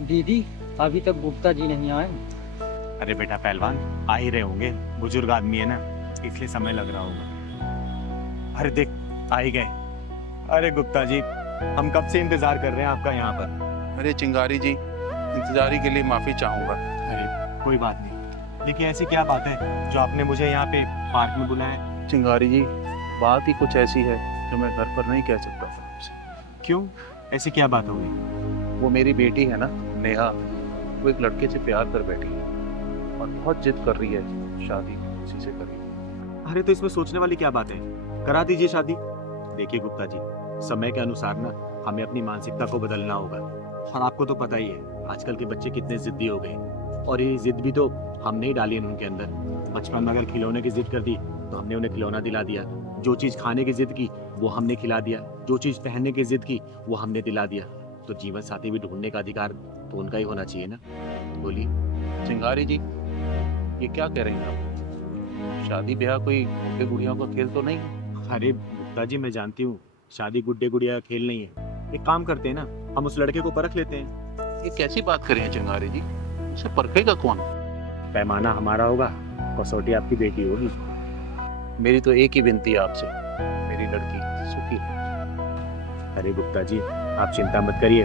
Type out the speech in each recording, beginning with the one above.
दीदी, अभी तक गुप्ता जी नहीं आए। अरे बेटा पहलवान, आ ही रहे होंगे, बुजुर्ग आदमी है ना, इसलिए समय लग रहा होगा। अरे देख, आ ही गए। अरे गुप्ता जी, हम कब से इंतजार कर रहे हैं आपका यहाँ पर। अरे चिंगारी जी, इंतजारी के लिए माफी चाहूंगा। अरे कोई बात नहीं, लेकिन ऐसी क्या बात है जो आपने मुझे यहाँ पे पार्क में बुलाया है? चिंगारी जी, बात ही कुछ ऐसी है जो मैं घर पर नहीं कह सकता था आपसे। क्यों, ऐसी क्या बात हो गई? वो मेरी बेटी है ना, नेहा, वो एक लड़के से प्यार कर बैठी है और बहुत जिद कर रही है शादी उसी से करेगी। अरे तो इसमें सोचने वाली क्या बात है, करा दीजिए शादी। देखिए गुप्ता जी, समय के अनुसार ना हमें अपनी मानसिकता को बदलना होगा। और आपको तो पता ही है आजकल के बच्चे कितने जिद्दी हो गए, और ये जिद भी तो हमने ही डाली है उनके अंदर। बचपन में अगर खिलौने की जिद कर दी तो हमने उन्हें खिलौना दिला दिया, जो चीज खाने की जिद की वो हमने खिला दिया, जो चीज पहनने की जिद की वो हमने दिला दिया। तो जीवन साथी भी ढूंढने का अधिकार तो उनका ही होना चाहिए ना। बोलिए। चिंगारी जी, ये क्या कह रही हैं आप? शादी ब्याह कोई बुढ़े बुढ़ियों का खेल तो नहीं है। अरे गुप्ता जी, मैं जानती हूँ शादी गुड्डे गुड़िया का खेल नहीं है। एक काम करते हैं ना, हम उस लड़के को परख लेते हैं। ये कैसी बात कर रही हैं चिंगारी जी? उसे परखेगा कौन? पैमाना हमारा होगा, कसौटी आपकी बेटी होगी। मेरी तो एक ही विनती है आपसे, मेरी लड़की सुखी है। अरे गुप्ता जी, आप चिंता मत करिए,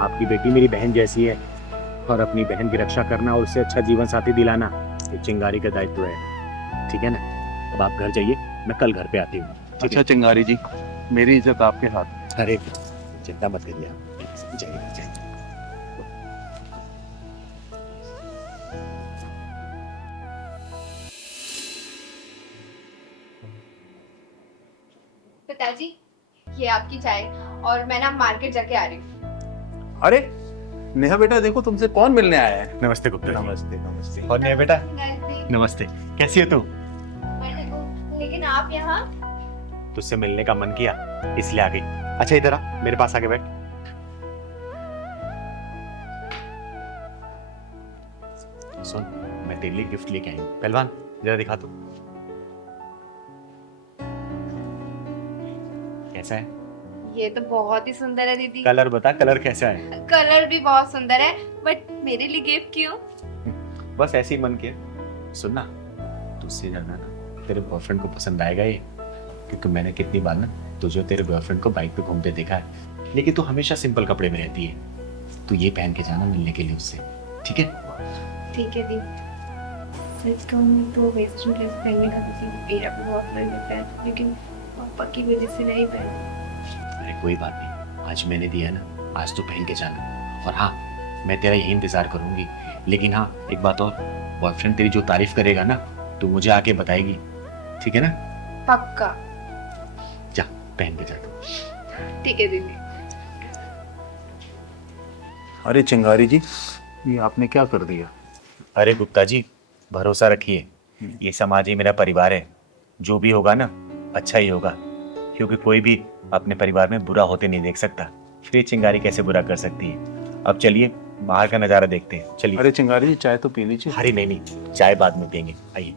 आपकी बेटी मेरी बहन जैसी है, और अपनी बहन की रक्षा करना और उससे अच्छा जीवन साथी दिलाना ये चिंगारी का दायित्व है, ठीक है ना? अब आप घर जाइए, मैं कल घर पे आती हूँ। अच्छा चिंगारी जी, मेरी इज्जत आपके हाथ में। अरे चिंता मत करिए आप, जाइए जाइए। पिताजी, ये आपकी चाय, और मैं ना मार्केट जाके आ रही हूँ। अरे नेहा बेटा, देखो तुमसे कौन मिलने आया है। नमस्ते गुप्ता जी। नमस्ते नमस्ते। और नेहा बेटा, नमस्ते, कैसी है तू? लेकिन आप यहाँ? तुझसे मिलने का मन किया इसलिए आ गई। अच्छा इधर आ, मेरे पास आके बैठ। सुन, मैं तेरे लिए गिफ्ट लेके आई हूँ। पहलवान जरा दिखा तू, कैसा है? ये तो बहुत ही सुंदर है दीदी। कलर बता, कलर कैसा है? कलर भी बहुत सुंदर है, बट मेरे लिए गिफ्ट क्यों? बस ऐसे ही मन किया। सुन ना, तुझसे ज्यादा ना तेरे बॉयफ्रेंड को पसंद आएगा ये, क्योंकि मैंने कितनी बार ना तुझे और तेरे बॉयफ्रेंड को बाइक पे घूमते देखा है, लेकिन तू हमेशा सिंपल कपड़े में रहती है। तू ये पहन के जाना मिलने के लिए उससे, ठीक है? ठीक है दीदी। सच कहूँ तो वेस्टर्न ड्रेस पहनने का दीदी मेरा भी बहुत मन होता है, लेकिन पापा की वजह से नहीं पहन। अरे कोई बात नहीं, आज मैंने दिया है ना, आज तू पहन के जाना। और हाँ, मैं तेरा यही इंतजार करूंगी। लेकिन हाँ, एक बात और, बॉयफ्रेंड तेरी जो तारीफ करेगा ना, तू मुझे आके बताएगी, ठीक है ना? पक्का। जा, पहन के जा तू। ठीक है दीदी। अरे चिंगारी जी, ये आपने क्या कर दिया? अरे गुप्ता जी, भरोसा रखिए, ये समाज ही मेरा परिवार है। जो भी होगा ना, अच्छा ही होगा, क्योंकि कोई भी अपने परिवार में बुरा होते नहीं देख सकता। फिर ये चिंगारी कैसे बुरा कर सकती है? अब चलिए बाहर का नजारा देखते हैं, चलिए। अरे चिंगारी जी, चाय तो पी लीजिए। अरे नहीं नहीं, चाय बाद में पियेंगे, आइए।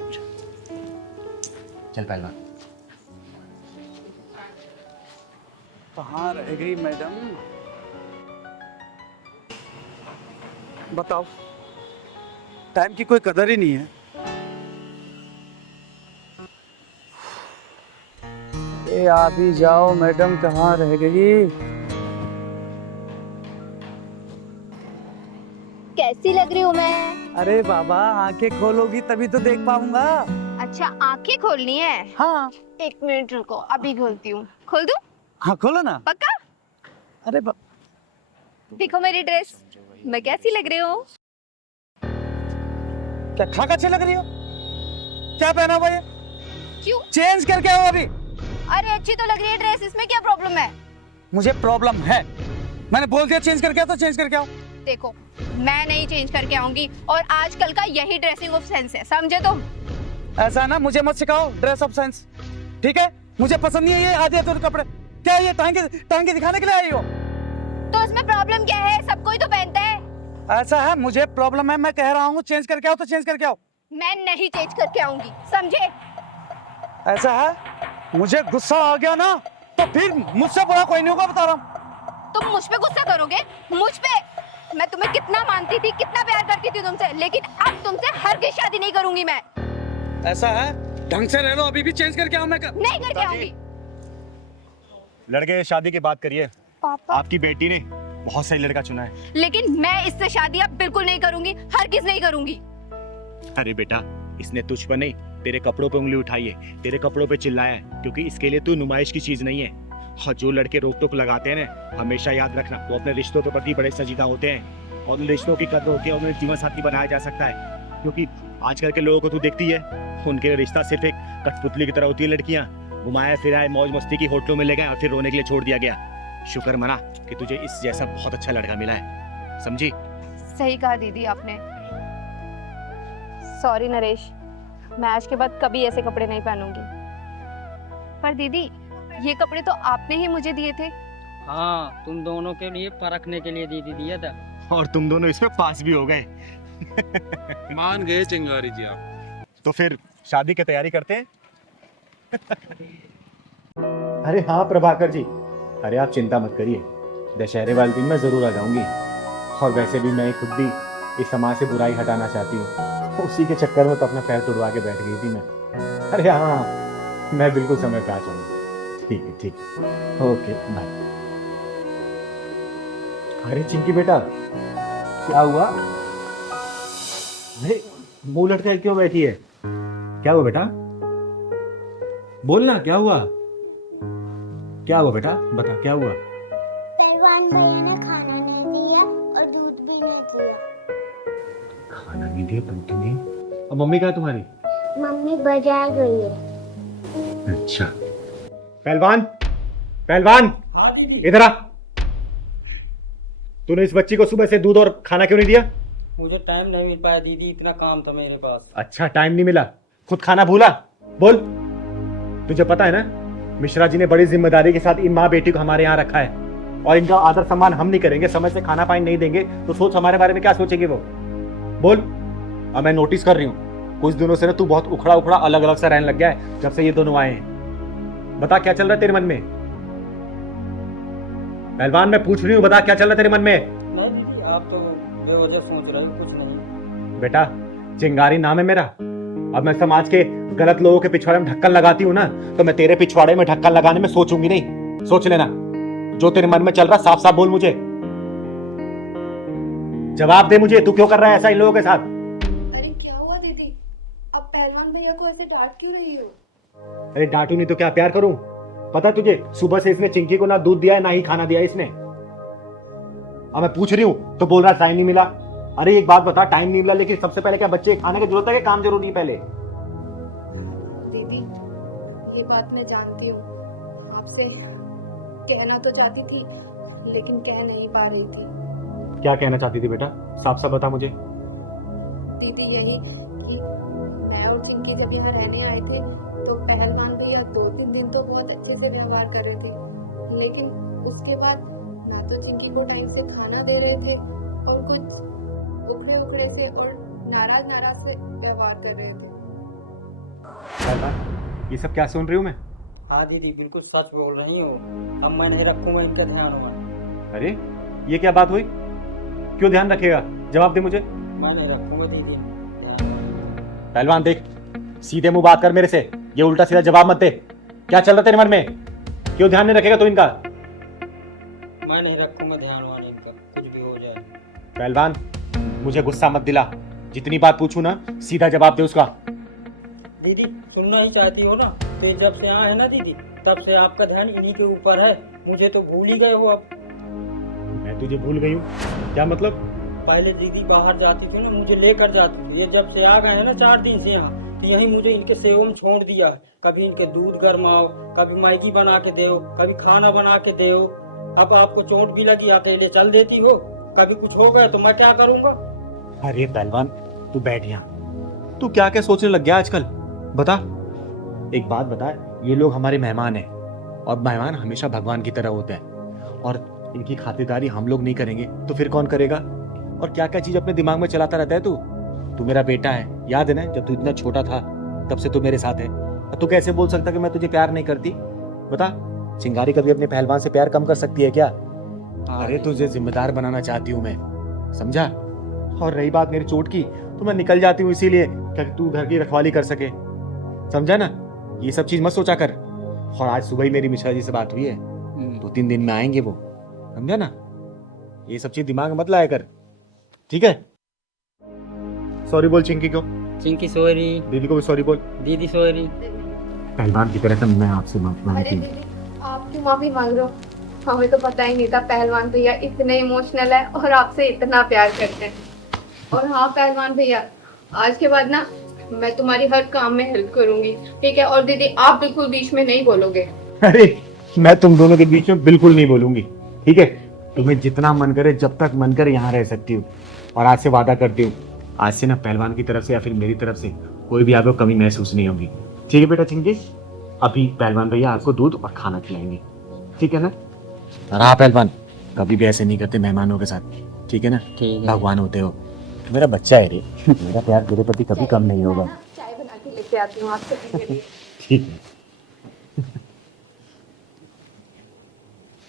चल पहलवान। कहाँ रह गई मैडम? बताओ, टाइम की कोई कदर ही नहीं है। ए आ भी जाओ मैडम, कहाँ रह गई? कैसी लग रही हूँ मैं? अरे बाबा, आंखें खोलोगी तभी तो देख पाऊंगा। अच्छा, आंखें खोलनी है? हाँ। एक मिनट रुको, अभी खोलती हूँ। खोल दूँ? हाँ खोलो ना। पक्का? अरे देखो मेरी ड्रेस, मैं कैसी लग रही हूँ? क्या खाक अच्छी लग रही हो? क्या पहना हुआ ये? क्यों? चेंज करके आओ अभी। अरे अच्छी तो लग रही है ड्रेस, इसमें क्या प्रॉब्लम है? मुझे प्रॉब्लम है, मैंने बोल दिया चेंज करके आओ तो चेंज करके आओ। देखो, मैं नहीं चेंज करके आऊंगी, और आजकल का यही ड्रेसिंग ऑफ सेंस है, समझे तुम? ऐसा ना, मुझे मत सिखाओ ड्रेस ऑफ सेंस, ठीक है? मुझे पसंद नहीं है ये आधे अधूरे कपड़े। क्या ये टांगे दिखाने के लिए आई हो? तो इसमें प्रॉब्लम क्या है? सब कोई तो पहनता है। ऐसा है, मुझे प्रॉब्लम है, मैं कह रहा हूँ चेंज करके आओ तो चेंज करके आओ। मैं नहीं चेंज करके आऊंगी, समझे? ऐसा है, मुझे गुस्सा आ गया ना तो फिर मुझसे बुरा कोई नहीं होगा, बता रहा हूँ। तुम मुझ पे गुस्सा करोगे? मुझ पे? मैं तुम्हें कितना मानती थी, कितना प्यार करती थी तुमसे, लेकिन अब तुमसे हरगिज़ शादी नहीं करूंगी मैं। ऐसा है, ढंग से रह लो, अभी भी चेंज करके आऊं मैं नहीं करके आऊंगी। लड़के शादी की बात करिए। पापा, आपकी बेटी ने बहुत सही लड़का चुना है। लेकिन मैं इससे शादी अब बिल्कुल नहीं करूंगी, हरगिज़ नहीं करूंगी। अरे बेटा, इसने तुझ पर नहीं तेरे कपड़ों पे उंगली उठाई है, तेरे कपड़ों पे चिल्लाया है, क्योंकि इसके लिए तू नुमाइश की चीज नहीं है। और जो लड़के रोक टोक लगाते हैं ना, हमेशा याद रखना, वो अपने रिश्तों के प्रति बड़े संजीदा होते हैं, और उन रिश्तों की कदर होती है, उन्हें जीवन साथी बनाया जा सकता है। क्योंकि आजकल के लोगों को तू देखती है, उनके लिए रिश्ता सिर्फ एक कठपुतली की तरह होती है। लड़कियां घुमाया फिराए मौज मस्ती की होटलों में ले गए और फिर रोने के लिए छोड़ दिया गया। शुक्र मना कि तुझे इस जैसा बहुत अच्छा लड़का मिला है, समझी? सही कहा दीदी आपने। सॉरी नरेश, मैं आज के बाद कभी ऐसे कपड़े नहीं पहनूंगी। पर दीदी, ये कपड़े तो आपने ही मुझे दिए थे। हाँ, तुम दोनों के लिए परखने के लिए दीदी दिया था। और तुम दोनों इसमें पास भी हो गए। मान गए चिंगारी जी आप। तो फिर शादी की तैयारी करते हैं। अरे हाँ प्रभाकर जी, अरे आप चिंता मत करिए, दशहरे वाले दिन मैं जरूर आ जाऊंगी। और वैसे भी मैं खुद भी इस समाज से बुराई हटाना चाहती हूँ, उसी के चक्कर में तो अपना पैर तुड़वा के बैठ गई थी मैं। अरे हाँ, मैं बिल्कुल समय पे आ जाऊंगी। ठीक है, ठीक है, ओके बाय। अरे चिंकी बेटा, क्या हुआ? अरे मुंह लटका क्यों बैठी है? क्या हुआ बेटा? बोलना, क्या हुआ? क्या हुआ बेटा, बता क्या हुआ? पहलवान भैया ने खाना नहीं दिया और दूध भी नहीं दिया। खाना नहीं दिया, दूध नहीं दिया। और मम्मी कहाँ है तुम्हारी? मम्मी बाजार गई है। अच्छा। पहलवान, पहलवान, इधर आ। तूने इस बच्ची को सुबह से दूध और खाना क्यों नहीं दिया? मुझे टाइम नहीं मिल पाया दीदी, इतना काम था मेरे पास। अच्छा, टाइम नहीं मिला, खुद खाना भूला? बोल। तुझे पता है ना, मिश्रा जी ने बड़ी जिम्मेदारी के साथ इन माँ बेटी को हमारे यहाँ रखा है, और इनका आदर सम्मान हम नहीं करेंगे, समय से खाना पानी नहीं देंगे, तो सोच हमारे बारे में क्या सोचेगी वो? बोल। अब मैं नोटिस कर रही हूँ, कुछ दिनों से ना तू बहुत उखड़ा उखड़ा अलग अलग सा रहने लग गया है जब से ये दोनों आए हैं। बता क्या चल रहा है तेरे मन में? पहलवान, मैं पूछ रही हूँ, बता क्या चल रहा है तेरे मन में? नहीं दीदी, आप तो बेवजह सोच रहे हो, कुछ नहीं। बेटा, चिंगारी नाम है मेरा। अब मैं समाज के गलत लोगों के पिछवाड़े में ढक्कन लगाती हूँ ना, तो मैं तेरे पिछवाड़े में ढक्कन लगाने में सोचूंगी नहीं। सोच लेना, जो तेरे मन में चल रहा साफ साफ बोल मुझे। जवाब दे मुझे, तू क्यों कर रहा है ऐसा इन लोगों के साथ? अरे क्या हुआ दीदी, अब पहलवान भैया को ऐसे डांट क्यों रही हो? अरे डांटू नहीं तो क्या प्यार करूं? पता तुझे, सुबह से इसने चिंकी को ना दूध दिया है ना ही खाना दिया है इसने। अब मैं पूछ रही हूँ तो बोल रहा टाइम नहीं मिला। अरे एक बात बता, टाइम नहीं मिला, लेकिन सबसे पहले क्या बच्चे खाने की जरूरत है कि काम जरूरी है पहले? दीदी, ये बात मैं जानती हूँ, आपसे कहना तो चाहती थी लेकिन कह नहीं पा रही थी। क्या कहना चाहती थी बेटा, साफ साफ बता मुझे। दीदी यही कि मैं और चिंकी जब यहाँ रहने आए थे तो पहलवान भैया 2-3 दिन तो बहुत अच्छे से व्यवहार कर रहे थे, लेकिन उसके बाद ना तो चिंकी को टाइम से खाना दे रहे थे और कुछ उखड़े उखड़े से और नाराज नाराज से व्यवहार कर रहे थे। ये सब क्या सुन रही हूँ मैं? हाँ दीदी, बिल्कुल सच बोल रही हो। अब मैं नहीं रखूंगा इनका ध्यान हुआ। अरे ये क्या बात हुई? क्यों ध्यान रखेगा? जवाब दे मुझे। मैं नहीं रखूंगा दीदी ध्यान। पहलवान देख, सीधे मुंह बात कर मेरे से, ये उल्टा सीधा जवाब मत दे। क्या चल रहा तेरे मन में? क्यों ध्यान नहीं रखेगा तू इनका? मैं नहीं रखूंगा ध्यान वाला इनका, कुछ भी हो जाए। पहलवान, मुझे गुस्सा मत दिला, जितनी बात पूछूं ना सीधा जवाब दे उसका। दीदी सुनना ही चाहती हो ना, तो जब से आए हैं ना दीदी, तब से आपका ध्यान इन्हीं के ऊपर है। मुझे तो भूल ही गए हो अब। मैं तुझे भूल गई हूँ? क्या मतलब? पहले दीदी बाहर जाती थी ना, मुझे लेकर जाती थी। ये जब से आ गए हैं ना 4 दिन से यहाँ, तो यही मुझे इनके सेवा में छोड़ दिया है। कभी इनके दूध गरमाओ, कभी मैगी बना के दो, कभी खाना बना के दो। अब आपको चोट भी लगी, अकेले चल देती हो। कभी कुछ हो गया तो मैं क्या करूँगा? अरे पहलवान, तू बैठ यहाँ। तू क्या क्या सोचने लग गया आजकल? बता, एक बात बता, ये लोग हमारे मेहमान हैं, और मेहमान हमेशा भगवान की तरह होते हैं, और इनकी खातिरदारी हम लोग नहीं करेंगे तो फिर कौन करेगा? और क्या क्या चीज अपने दिमाग में चलाता रहता है तू मेरा बेटा है, याद है ना जब तू इतना छोटा था तब से तू मेरे साथ है। और तू कैसे बोल सकता कि मैं तुझे प्यार नहीं करती? बता, चिंगारी कभी अपने पहलवान से प्यार कम कर सकती है क्या? अरे तुझे जिम्मेदार बनाना चाहती हूँ मैं, समझा? और रही बात मेरी चोट की, तो मैं निकल जाती हूँ इसीलिए क्या तू घर की रखवाली कर सके, समझा ना? ये सब चीज मत सोचा कर। और आज सुबह ही मेरी मिश्रा जी से बात हुई है, 2-3 दिन में आएंगे वो, समझा ना? ये सब चीज दिमाग में मत लाया कर, ठीक है? सॉरी बोल चिंकी को, चिंकी सॉरी, दीदी को भी सॉरी बोल। दीदी सॉरी। पहलवान की तरह मैं आपसे माफी अरे मांगती हूँ। दीदी आप क्यों माफी मांग रहे हो? हमें तो पता ही नहीं था पहलवान भैया इतने इमोशनल है और आपसे इतना प्यार करते हैं। और हाँ पहलवान भैया, आज के बाद ना मैं तुम्हारी हर काम में हेल्प करूंगी, ठीक है? और दीदी आप बिल्कुल बीच में नहीं बोलोगे। अरे मैं तुम दोनों के बीच में बिल्कुल नहीं बोलूंगी, ठीक है? तुम्हें जितना मन करे, जब तक मन करे यहाँ रह सकती हूँ। और आज से वादा करती हूँ, आज से ना पहलवान की तरफ से या फिर मेरी तरफ से कोई भी आपको कमी महसूस नहीं होगी, ठीक है बेटा चिंकी? अभी पहलवान भैया आपको दूध और खाना खिलाएंगे, ठीक है ना? और हाँ पहलवान, कभी भी ऐसे नहीं करते मेहमानों के साथ, ठीक है ना? ठीक है। भगवान होते हो, मेरा बच्चा है रे, मेरा प्यार तेरे प्रति कभी कम नहीं होगा, चाय बना के लेके आती हूँ आपसे पीने के लिए। ठीक है?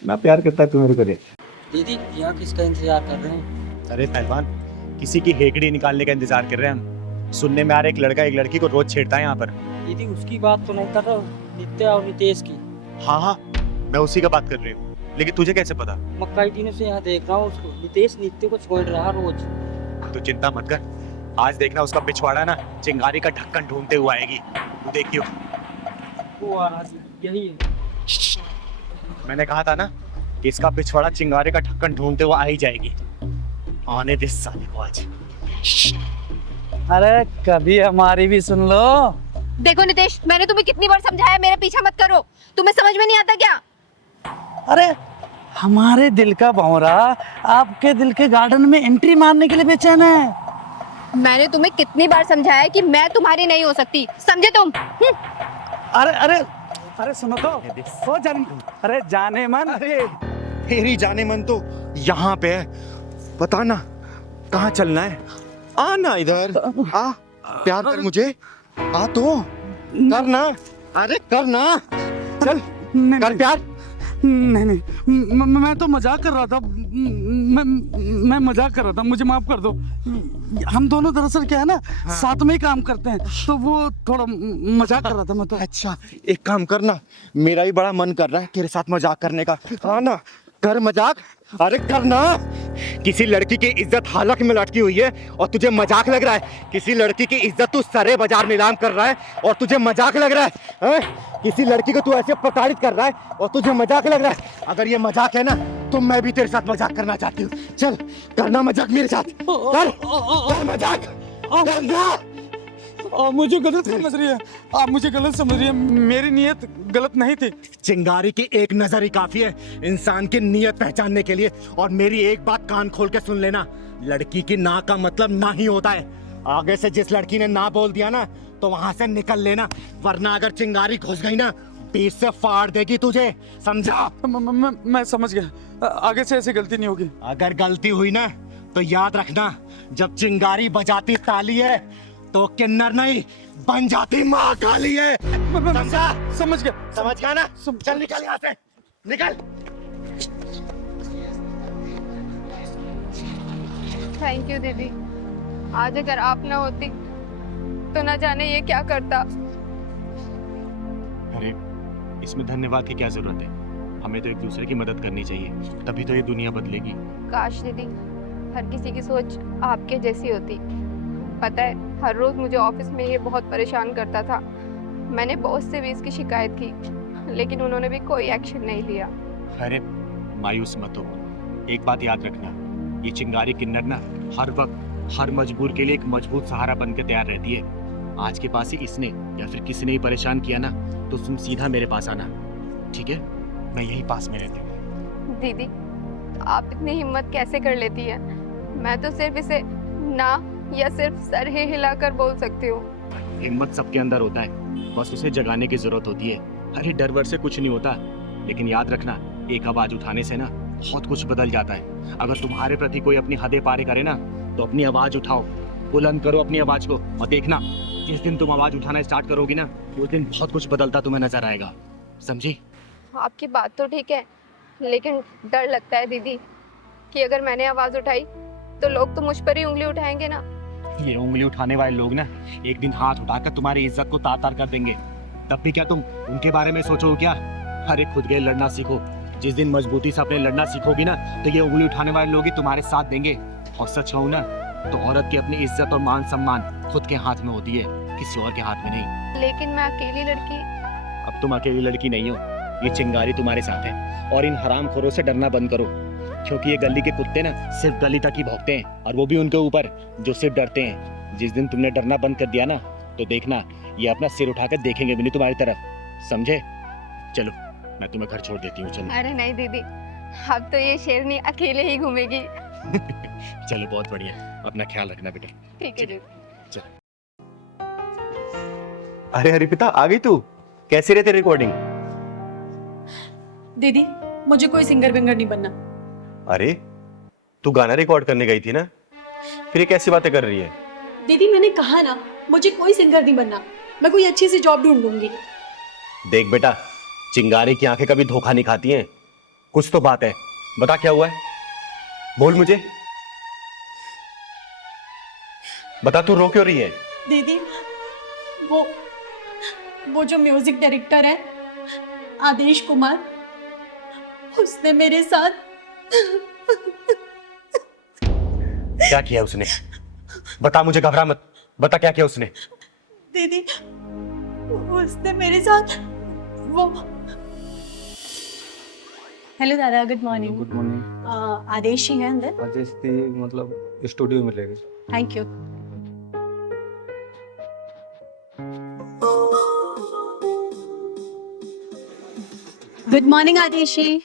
मैं प्यार करता है तू मेरे को रे। दीदी यहाँ किसका इंतजार कर रहे हैं? अरे पहलवान, किसी की हेकड़ी निकालने का इंतजार कर रहे हैं हम। सुनने में आ रहा है एक लड़का एक लड़की को रोज छेड़ता है यहाँ पर। दीदी उसकी बात तो नहीं कर रहा हूँ, नित्या और नितेश की। हाँ हाँ, मैं उसी का बात कर रही हूँ, लेकिन तुझे कैसे पता? मैं कई दिनों से यहाँ देख रहा हूँ उसको, नितेश नित्य को छोड़ रहा रोज। तू चिंता मत कर, आज देखना उसका पिछवाड़ा ना चिंगारी का ढक्कन ढूंढते हुए आएगी, तू देखियो। वो आ रहा है, यही है। मैंने कहा था ना कि इसका पिछवाड़ा चिंगारी का ढक्कन ढूंढते हुए आ ही जाएगी। आने दे साले को आज। अरे कभी हमारी भी सुन लो। देखो नितेश, मैंने तुम्हें कितनी बार समझाया मेरा पीछा मत करो, तुम्हें समझ में नहीं आता क्या? अरे हमारे दिल का भंवरा आपके दिल के गार्डन में एंट्री मारने के लिए बेचैन है। मैंने तुम्हें कितनी बार समझाया कि मैं तुम्हारी नहीं हो सकती, समझे तुम? अरे अरे अरे सुनो तो, ओ जाने, अरे जाने मन। अरे तेरी जाने मन तो यहाँ पे है, बता ना कहाँ चलना है? आना इधर, आ प्यार कर मुझे, आ तो करना, अरे करना, चल कर प्यार। नहीं नहीं, मैं तो मजाक कर रहा था, मैं मजाक कर रहा था, मुझे माफ कर दो। हम दोनों दरअसल क्या है ना, साथ में ही काम करते हैं, तो वो थोड़ा मजाक कर रहा था मैं तो। अच्छा एक काम करना, मेरा भी बड़ा मन कर रहा है तेरे साथ मजाक करने का, हाँ ना कर मजाक, अरे करना। किसी लड़की की इज्जत हालत में लटकी हुई है और तुझे मजाक लग रहा है? किसी लड़की की इज्जत तू सरे बाजार नीलाम कर रहा है और तुझे मजाक लग रहा है, हैं? किसी लड़की को तू ऐसे प्रताड़ित कर रहा है और तुझे मजाक लग रहा है? अगर ये मजाक है ना तो मैं भी तेरे साथ मजाक करना चाहती हूँ, चल करना मजाक मेरे साथ, कर मजाक करना। आप मुझे गलत समझ रही है, आप मुझे गलत समझ रही है, मेरी नीयत गलत नहीं थी। चिंगारी की एक नजर ही काफी है इंसान की नीयत पहचानने के लिए। और मेरी एक बात कान खोल के सुन लेना, लड़की की ना का मतलब ना ही होता है। आगे से जिस लड़की ने ना बोल दिया ना तो वहां से निकल लेना, वरना अगर चिंगारी घुस गई ना बीच से फाड़ देगी तुझे, समझा? मैं समझ गया, आगे से ऐसी गलती नहीं होगी। अगर गलती हुई ना तो याद रखना, जब चिंगारी बजाती ताली है तो किन्नर नहीं बन जाती माँ काली है, समझा? समझ गया, समझ गया ना? चल निकल यहाँ से, निकल। थैंक यू दीदी, आज अगर आप ना होती तो ना जाने ये क्या करता। अरे इसमें धन्यवाद की क्या जरूरत है, हमें तो एक दूसरे की मदद करनी चाहिए, तभी तो ये दुनिया बदलेगी। काश दीदी हर किसी की सोच आपके जैसी होती। पता है हर रोज मुझे ऑफिस में ये बहुत परेशान करता था, मैंने बॉस से भी इसकी शिकायत की लेकिन उन्होंने भी कोई एक्शन नहीं लिया। अरे मायूस मत हो, एक बात याद रखना, ये चिंगारी किन्नर ना हर वक्त हर मजबूर के लिए एक मजबूत सहारा बन के तैयार रहती है। आज के पास ही इसने या फिर किसी ने ही परेशान किया ना तो तुम सीधा मेरे पास आना, ठीक है? मैं यही पास में रहती हूँ। दीदी आप इतनी हिम्मत कैसे कर लेती है? मैं तो सिर्फ इसे ना या सिर्फ सर ही हिलाकर बोल सकती हूँ। हिम्मत सबके अंदर होता है, बस उसे जगाने की जरूरत होती है। अरे डर वर से कुछ नहीं होता, लेकिन याद रखना एक आवाज उठाने से ना बहुत कुछ बदल जाता है। अगर तुम्हारे प्रति कोई अपनी हदें पार करे ना तो अपनी आवाज उठाओ, बुलंद करो अपनी आवाज को, और देखना जिस दिन तुम आवाज उठाना स्टार्ट करोगी ना उस दिन बहुत कुछ बदलता तुम्हें नजर आएगा, समझी? आपकी बात तो ठीक है लेकिन डर लगता है दीदी कि अगर मैंने आवाज उठाई तो लोग तो मुझ पर ही उंगली उठाएंगे ना। ये उंगली उठाने वाले लोग ना एक दिन हाथ उठाकर तुम्हारी इज्जत को तार-तार कर देंगे। तब भी क्या तुम उनके बारे में सोचो क्या? अरे खुद के लड़ना सीखो। जिस दिन मजबूती से अपने लड़ना सीखोगी ना तो ये उंगली उठाने वाले लोग ही तुम्हारे साथ देंगे। और सच कहूं ना तो औरत की अपनी इज्जत और मान सम्मान खुद के हाथ में होती है, किसी और के हाथ में नहीं। लेकिन मैं अकेली लड़की। अब तुम अकेली लड़की नहीं हो, ये चिंगारी तुम्हारे साथ है। और इन हरामखोरों से डरना बंद करो, क्योंकि ये गली के कुत्ते ना सिर्फ गली तक ही भौंकते हैं, और वो भी उनके ऊपर जो सिर्फ डरते हैं। जिस दिन तुमने डरना बंद कर दिया ना तो देखना ये अपना सिर उठाकर देखेंगे भी नहीं तुम्हारी तरफ, समझे? चलो मैं तुम्हें घर छोड़ देती हूँ, चलो। अरे नहीं दीदी, अब तो ये शेरनी अकेले ही घूमेगी। चलो बहुत बढ़िया, अपना ख्याल रखना बेटा। ठीक है दीदी। अरे हरिपिता आ गई तू? कैसी रहती रिकॉर्डिंग? दीदी मुझे कोई सिंगर विंगर नहीं बनना। अरे तू गाना रिकॉर्ड करने गई थी ना, फिर ये कैसी बातें कर रही है? दीदी मैंने कहा ना मुझे कोई सिंगर नहीं बनना, मैं कोई अच्छी सी जॉब ढूंढ लूंगी। देख बेटा, चिंगारी की आंखें कभी धोखा नहीं खाती हैं। कुछ तो बात है, बता क्या हुआ है, बोल मुझे, बता। तू रो क्यों रही है? दीदी वो जो म्यूजिक डायरेक्टर है आदेश कुमार, उसने मेरे साथ क्या किया उसने? बता मुझे, घबरा मत, बता क्या किया उसने? दीदी उसने मेरे साथ वो। हेलो दादा, good morning. Good morning. Adesh ही है अंदर? आदेश थी मतलब स्टूडियो में ले गए। Thank you. Good morning Adesh ji.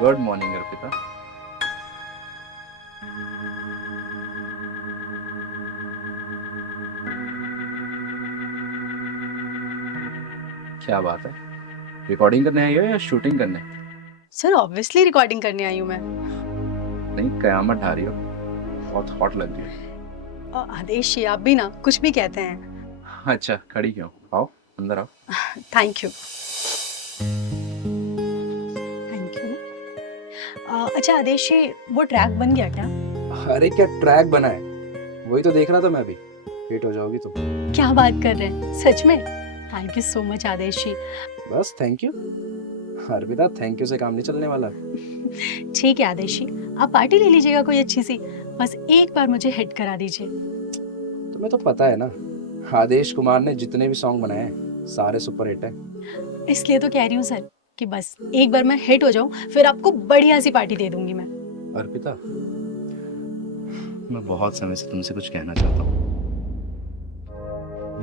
Good morning Arpita. क्या बात है, रिकॉर्डिंग करने आई हो या शूटिंग करने? सर ऑब्वियसली रिकॉर्डिंग करने आई हूँ मैं। नहीं, कयामत ढा रही हो, बहुत हॉट लग रही है। आदेश जी आप भी ना कुछ भी कहते हैं। अच्छा खड़ी क्यों, आओ अंदर आओ। Thank you. Thank you. अच्छा आदेश जी, वो ट्रैक बन गया क्या? अरे क्या ट्रैक बना है, वही तो देख रहा था मैं भी। हिट हो जाओगी तुम। क्या बात कर रहे हैं, सच में? थैंक यू सो मच आदेश जी। बस thank you Arpita, thank you से काम नहीं चलने वाला। ठीक है आदेश जी, आप पार्टी ले लीजिएगा कोई अच्छी सी, बस एक बार मुझे हिट करा दीजिए। तुम्हें तो पता है ना, आदेश कुमार ने जितने भी सॉन्ग बनाए हैं सारे सुपर हिट हैं। इसलिए तो कह रही हूँ सर कि बस एक बार मैं हिट हो जाऊं, फिर आपको बढ़िया सी पार्टी दे दूंगी मैं। अर्पिता, मैं बहुत समय से तुमसे कुछ कहना चाहता हूँ,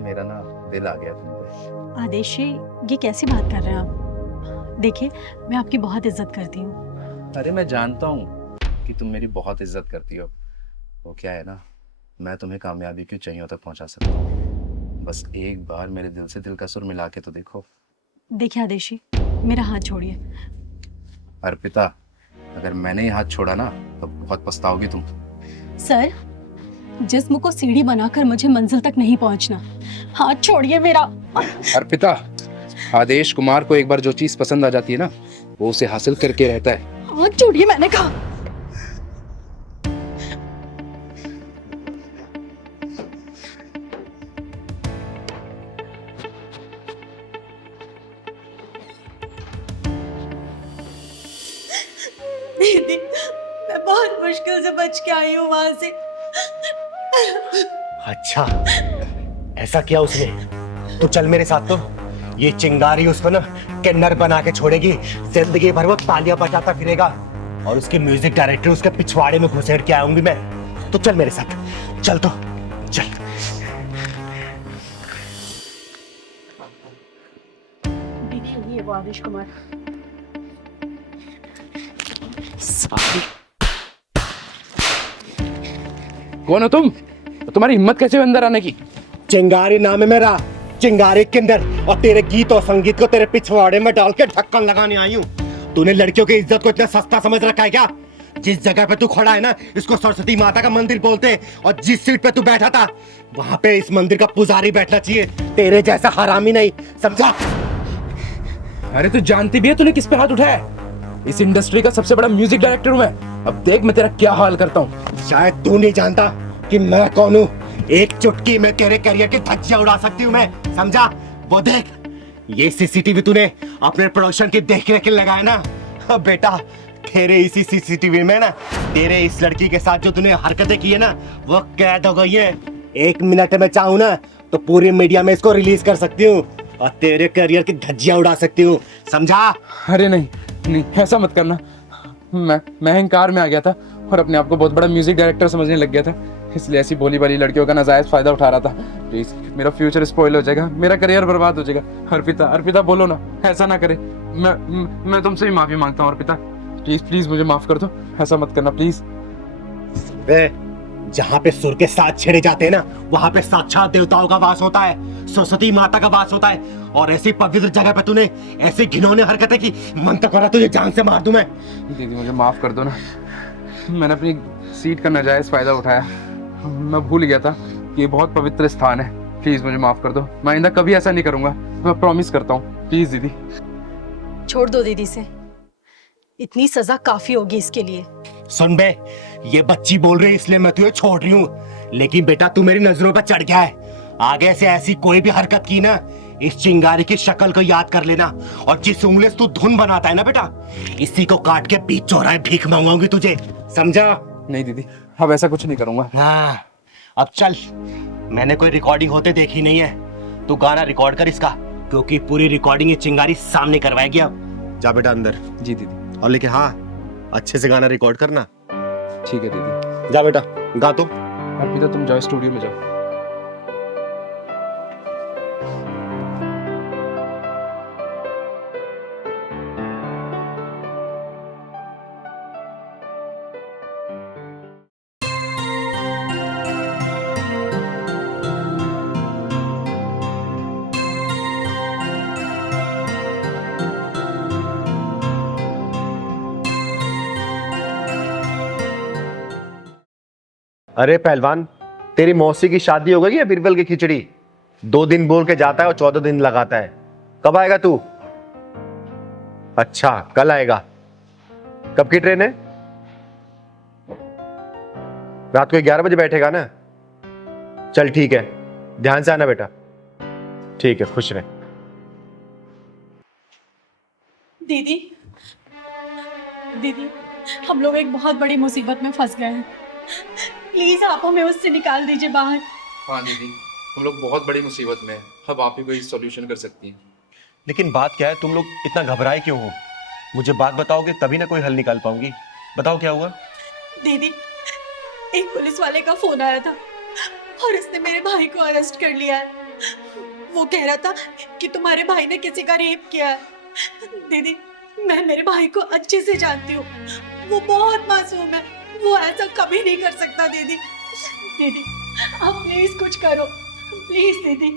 मेरा ना दिल आ गया तुम पे। आदेश जी ये कैसी बात कर रहे हैं आप? देखिए मैं आपकी बहुत इज्जत करती हूँ। अरे मैं जानता हूँ कि तुम मेरी बहुत इज्जत करती हो, वो क्या है ना, मैं तुम्हें कामयाबी की ऊंचाइयों तक पहुंचा सकता हूँ। बस एक बार मेरे दिल से दिल का सुर मिला के तो देखो। देखिए आदेश जी, मेरा हाथ छोड़िए। अर्पिता, अगर मैंने ये हाथ छोड़ा ना तो बहुत पछताओगी तुम। सर जिस्म को सीढ़ी बनाकर मुझे मंजिल तक नहीं पहुंचना, हाथ छोड़िए मेरा। अर्पिता, आदेश कुमार को एक बार जो चीज पसंद आ जाती है ना, वो उसे हासिल करके रहता है। हाथ छोड़िए मैंने कहा। दीदी मैं बहुत मुश्किल से बच के आई हूँ वहां से। अच्छा ऐसा किया उसने, तो चल मेरे साथ। तो ये चिंगारी उसको ना किन्नर बना के छोड़ेगी, जिंदगी भर वो तालियां बजाता फिरेगा, और उसके म्यूजिक डायरेक्टर उसके पिछवाड़े में घुसेड़ के आऊंगी मैं। तो चल मेरे साथ, चल तो चल। दीदी ये वो आदेश कुमार। कौन हो तुम? तुम्हारी हिम्मत कैसे हुई अंदर आने की? चिंगारी नाम है मेरा, चिंगारी किन्नर, और तेरे गीत और संगीत को तेरे पिछवाड़े में डाल के ढक्कन लगाने आई हूँ। तूने लड़कियों की इज्जत को इतना सस्ता समझ रखा है क्या? जिस जगह पे तू खड़ा है ना, इसको सरस्वती माता का मंदिर बोलते हैं, और जिस सीट पे तू बैठा था वहां पे इस मंदिर का पुजारी बैठना चाहिए, तेरे जैसा हरामी नहीं, समझा? अरे तू जानती भी है तूने किस पे हाथ उठाया है? इस इंडस्ट्री का सबसे बड़ा म्यूजिक डायरेक्टर हूं मैं। अब देख मैं तेरा क्या हाल करता हूँ। शायद तू नहीं जानता कि मैं कौन हूँ। एक चुटकी में तेरे करियर की धज्जियां उड़ा सकती हूँ मैं, समझा? वो देख, ये सीसीटीवी तूने अपने प्रोडक्शन की देख रेख लगाया ना। अब बेटा तेरे इसी सीसीटीवी में ना तेरे इस लड़की के साथ जो तूने हरकतें की है ना वो कैद हो गई है। 1 मिनट में चाहूँ ना तो पूरी मीडिया में इसको रिलीज कर सकती हूँ और तेरे करियर की धज्जियां उड़ा सकती हूँ, समझा? अरे नहीं नहीं, ऐसा मत करना। मैं अहंकार में आ गया था और अपने आप को बहुत बड़ा म्यूजिक डायरेक्टर समझने लग गया था, इसलिए ऐसी भोली भाली लड़कियों का नाजायज फायदा उठा रहा था। प्लीज, मेरा फ्यूचर स्पॉइल हो जाएगा, मेरा करियर बर्बाद हो जाएगा। अर्पिता, अर्पिता बोलो ना, ऐसा ना करे। मैं तुमसे ही माफी मांगता हूँ अर्पिता, प्लीज प्लीज मुझे माफ कर दो, ऐसा मत करना प्लीज। जहाँ पे सुर के साथ छेड़े जाते हैं ना वहाँ पे साक्षात देवताओं का वास होता है, सरस्वती माता का वास होता है। और ऐसी पवित्र जगह पे तूने ऐसी घिनौनी हरकतें की, मन तो करा तुझे जान से मार दूं मैं। दीदी मुझे माफ कर दो ना, मैंने अपनी सीट का नाजायज फायदा उठाया, मैं भूल गया था कि ये बहुत पवित्र स्थान है। प्लीज मुझे माफ कर दो, मैं आइंदा कभी ऐसा नहीं करूंगा, मैं प्रॉमिस करता हूँ। प्लीज दीदी। छोड़ दो दीदी से, इतनी सजा काफी होगी इसके लिए। सुन बे, ये बच्ची बोल रही है इसलिए मैं तुझे छोड़ रही हूँ, लेकिन बेटा तू मेरी नजरों पर चढ़ गया है। आगे से ऐसी कोई भी हरकत की ना, इस चिंगारी की शक्ल को याद कर लेना, और जिस उंगली से तू धुन बनाता है ना बेटा, इसी को काट के बीच चौराहे भीख मांगूंगी तुझे, समझा? नहीं दीदी, अब ऐसा कुछ नहीं करूंगा। हाँ, अब चल, मैंने कोई रिकॉर्डिंग होते देखी नहीं है, तू गाना रिकॉर्ड कर इसका, क्योंकि पूरी रिकॉर्डिंग ये चिंगारी सामने करवाएगी। अब जा बेटा अंदर। जी दीदी। और लेकिन हाँ, अच्छे से गाना रिकॉर्ड करना। ठीक है दीदी। जा बेटा, गा तुम। अर्पिता तुम जाओ स्टूडियो में जाओ। अरे पहलवान, तेरी मौसी की शादी हो गई है बीरबल की खिचड़ी? 2 दिन बोल के जाता है और 14 दिन लगाता है। कब आएगा तू? अच्छा, कल आएगा। कब की ट्रेन है? रात को 11 बजे बैठेगा ना? चल ठीक है, ध्यान से आना बेटा। ठीक है, खुश रहे। दीदी, दीदी, हम लोग एक बहुत बड़ी मुसीबत में फंस गए हैं, प्लीज आप हमें उससे निकाल दीजिए बाहर। हाँ दीदी, हम लोग बहुत बड़ी मुसीबत में हैं, अब आप ही कोई सॉल्यूशन कर सकती हैं। लेकिन बात क्या है, तुम लोग इतना घबराए क्यों हो? मुझे बात बताओगे तभी ना कोई हल निकाल पाऊंगी। बताओ क्या हुआ? दीदी, एक पुलिस वाले का फोन आया था और उसने मेरे भाई को अरेस्ट कर लिया है। वो कह रहा था कि तुम्हारे भाई ने किसी का रेप किया है। दीदी, मैं मेरे भाई को अच्छे से जानती हूँ, वो बहुत मासूम है, वो ऐसा कभी नहीं कर सकता। दीदी, दीदी आप प्लीज कुछ करो, प्लीज दीदी।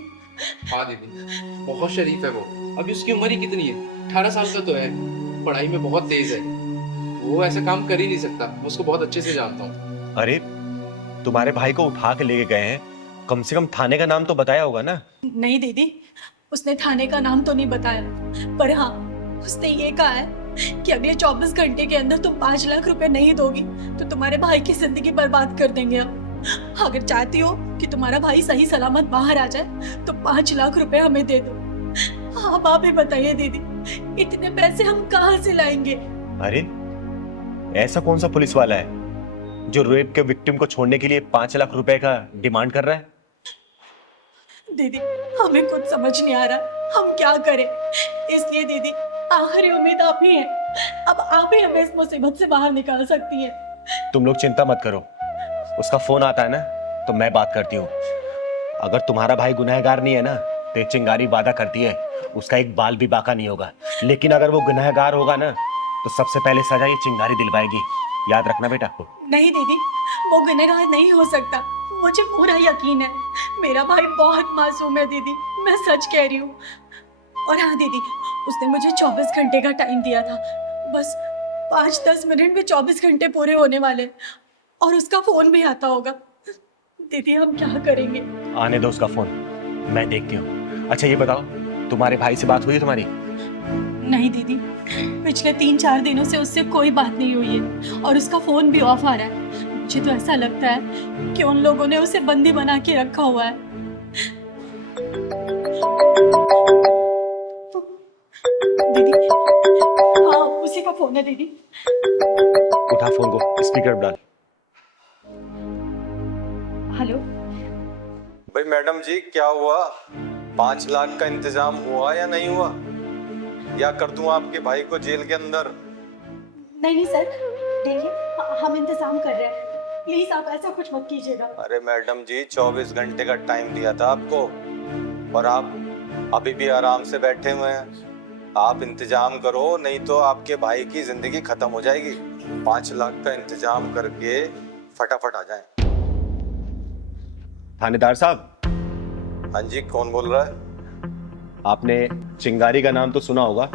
हाँ दीदी, बहुत शरीफ है वो, अभी उसकी उम्र ही कितनी है, 18 साल का तो है, पढ़ाई में बहुत तेज है, वो ऐसा काम कर ही नहीं सकता, मैं उसको बहुत अच्छे से जानता हूँ। अरे तुम्हारे भाई को उठा के लेके गए हैं, कम से कम थाने का नाम तो बताया होगा ना? नहीं दीदी, उसने थाने का नाम तो नहीं बताया, पर हाँ उसने ये कहा है कि अगले 24 घंटे के अंदर तुम 5 लाख रुपए नहीं दोगी तो तुम्हारे भाई की जिंदगी बर्बाद कर देंगे। अब अगर चाहती हो कि तुम्हारा भाई सही सलामत बाहर आ जाए तो 5 लाख रुपए हमें दे दो। आप ही बताइए दीदी, इतने पैसे हम कहाँ से लाएंगे? अरे ऐसा कौन सा पुलिस वाला है जो रेप के विक्टिम को छोड़ने के लिए 5 लाख रुपए का डिमांड कर रहा है? दीदी हमें कुछ समझ नहीं आ रहा, हम क्या करें। इसलिए दीदी आखिरी उम्मीद आप ही है, अब आप ही हमें इस मुसीबत से बाहर निकाल सकती हैं। तुम लोग चिंता मत करो, उसका फोन आता है ना तो मैं बात करती हूँ। अगर तुम्हारा भाई गुनहगार नहीं है ना तो चिंगारी वादा करती है उसका एक बाल भी बाका नहीं होगा, लेकिन अगर वो गुनहगार होगा ना तो सबसे पहले सजा ये चिंगारी दिलवाएगी, याद रखना बेटा। नहीं दीदी, वो गुनहगार नहीं हो सकता, मुझे पूरा यकीन है, मेरा भाई बहुत मासूम है दीदी, मैं सच कह रही हूँ। और हाँ दीदी, उसने मुझे 24 घंटे का टाइम दिया था, बस 5-10 मिनट में 24 घंटे पूरे होने वाले और उसका फोन भी आता होगा। दीदी हम क्या करेंगे? आने दो उसका फोन, मैं देखती हूँ। अच्छा ये बताओ, तुम्हारे भाई से बात हुई है तुम्हारी? नहीं दीदी, पिछले 3-4 दिनों से उससे कोई बात नहीं हुई है और उसका फोन भी ऑफ आ रहा है। मुझे तो ऐसा लगता है कि उन लोगों ने उसे बंदी बना के रखा हुआ है। दीदी, हाँ उसी का फोन है दीदी। उठा फोन को, स्पीकर पे डाल। हेलो। भाई मैडम जी, क्या हुआ? 5 लाख का इंतजाम हुआ या नहीं हुआ? या कर दूं आपके भाई को जेल के अंदर? नहीं सर, देखिए हम इंतजाम कर रहे हैं, प्लीज आप ऐसा कुछ मत कीजिएगा। अरे मैडम जी, 24 घंटे का टाइम दिया था आपको और आप अभी भी आराम से बैठे हुए हैं। आप इंतजाम करो, नहीं तो आपके भाई की जिंदगी खत्म हो जाएगी। 5 लाख का इंतजाम करके फटाफट आ जाएं। थानेदार साहब, हाँ जी, कौन बोल रहा है? आपने चिंगारी का नाम तो सुना होगा?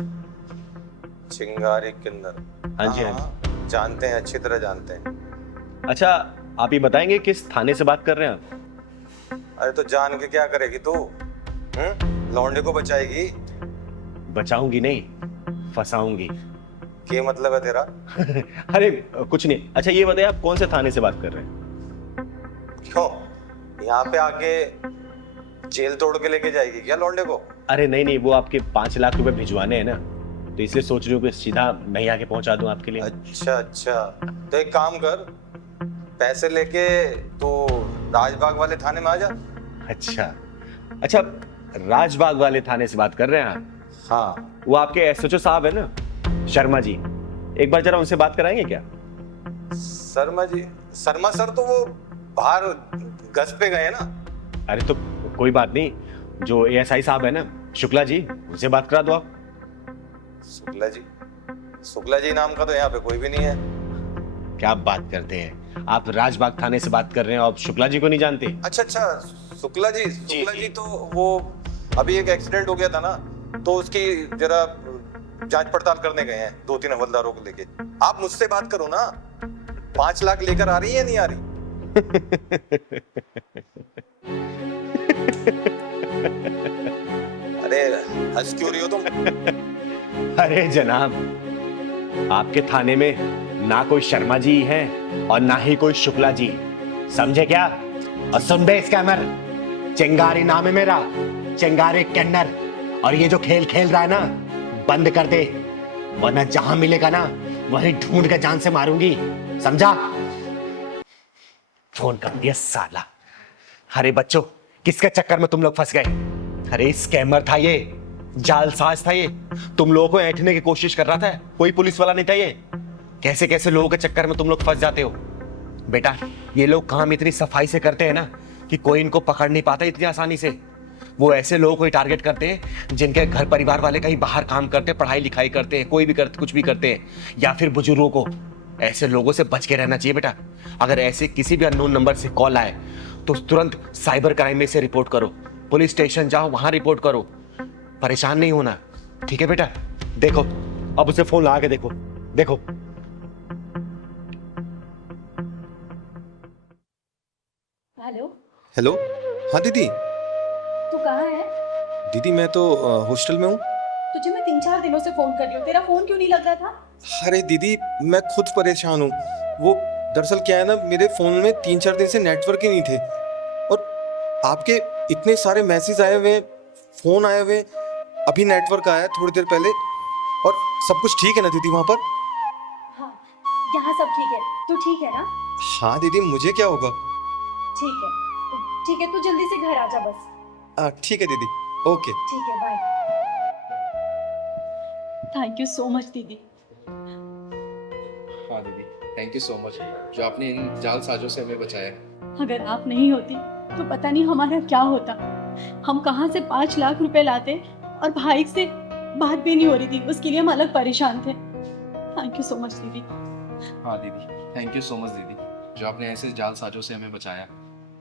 चिंगारी किन्नर? हाँ जी, हाँ हाँ, जानते हैं, अच्छी तरह जानते हैं। अच्छा, आप ये बताएंगे किस थाने से बात कर रहे हैं आप? अरे तो जान के क्या करेगी तू? लौंडे को बचाएगी? बचाऊंगी नहीं, फंसाऊंगी। क्या मतलब है तेरा? अरे कुछ नहीं। अच्छा ये बताइए, आप कौन से थाने से बात कर रहे हैं? क्यों, यहाँ पे आके जेल तोड़ के लेके जाएगी क्या लौंडे को? अरे नहीं नहीं, वो आपके 5 लाख रुपए भिजवाने हैं ना, तो इसलिए सोच रही हूँ कि सीधा मैं आके पहुंचा दूं आपके लिए। अच्छा अच्छा, तो एक काम कर, पैसे लेके तो राजबाग वाले थाने में आ जा। अच्छा, राजबाग वाले थाने से बात कर रहे हैं आप? हाँ। वो आपके एसएचओ साहब है ना, शर्मा जी, एक बार जरा उनसे बात कराएंगे क्या? शर्मा जी? शर्मा सर तो वो बाहर गश्त पे गए ना। अरे तो कोई बात नहीं, जो एएसआई साहब है ना, शुक्ला जी, उनसे बात करा दो आप। शुक्ला जी? शुक्ला जी नाम का तो यहाँ पे कोई भी नहीं है। क्या बात करते हैं आप? राजबाग थाने से बात कर रहे हैं और शुक्ला जी को नहीं जानते? अच्छा, शुक्ला जी तो वो अभी एक एक्सीडेंट हो गया था ना, तो उसकी जरा जांच पड़ताल करने गए हैं 2-3 हवलदारों को लेके। आप मुझसे बात करो ना। 5 लाख लेकर आ रही है या नहीं आ रही? अरे हंस क्यों रही हो तुम? अरे जनाब, आपके थाने में ना कोई शर्मा जी है और ना ही कोई शुक्ला जी, समझे क्या? और सुन बे स्कैमर, चिंगारी नाम है मेरा, चिंगारी किन्नर। और ये जो खेल खेल रहा है ना, बंद कर दे, वरना जहां मिलेगा ना वहीं ढूंढ के जान से मारूंगी, समझा? फोन कर दिया साला। अरे बच्चों, किसके चक्कर में तुम लोग फंस गए? अरे स्कैमर था ये, जालसाज था ये, तुम लोगों को ऐंठने की कोशिश कर रहा था, कोई पुलिस वाला नहीं था ये। कैसे कैसे लोगों के चक्कर में तुम लोग फंस जाते हो बेटा। ये लोग काम इतनी सफाई से करते हैं ना कि कोई इनको पकड़ नहीं पाता इतनी आसानी से। वो ऐसे लोगों को ही टारगेट करते हैं जिनके घर परिवार वाले कहीं बाहर काम करते हैं, पढ़ाई लिखाई करते हैं, कोई भी करते, कुछ भी करते हैं, या फिर बुजुर्गों को। ऐसे लोगों से बच के रहना चाहिए बेटा। अगर ऐसे किसी भी अननोन नंबर से कॉल आए तो तुरंत साइबर क्राइम में से रिपोर्ट करो, पुलिस स्टेशन जाओ, वहां रिपोर्ट करो। परेशान नहीं होना, ठीक है बेटा? देखो, अब उसे फोन लगा के देखो, देखो। हेलो। हाँ दीदी। तू कहाँ है? दीदी मैं तो हॉस्टल में हूँ। तुझे मैं 3-4 दिनों से फोन कर रही हूँ, तेरा फोन क्यों नहीं लग रहा था? अरे दीदी, मैं खुद परेशान हूँ। वो दरअसल क्या है ना, मेरे फोन में 3-4 दिन से नेटवर्क ही नहीं थे और आपके इतने सारे मैसेज आए हुए, फोन आए हुए, अभी नेटवर्क आया थोड़ी देर पहले। और सब कुछ ठीक है ना दीदी वहाँ पर? हाँ, यहाँ सब ठीक है। तू ठीक है ना? हाँ दीदी, मुझे क्या होगा? ठीक है, तू जल्दी से घर आ जा बस। ठीक है दीदी, ओके। ठीक है, bye. Thank you so much दीदी। हाँ दीदी, थैंक यू सो मच, जो आपने इन जालसाजों से हमें बचाया। अगर आप नहीं होती तो पता नहीं हमारा क्या होता। हम कहाँ से 5 लाख रुपए लाते और भाई से बात भी नहीं हो रही थी, उसके लिए हम अलग परेशान थे। थैंक यू सो मच दीदी। हाँ दीदी, थैंक यू सो मच दीदी, जो आपने ऐसे जालसाजों से हमें बचाया।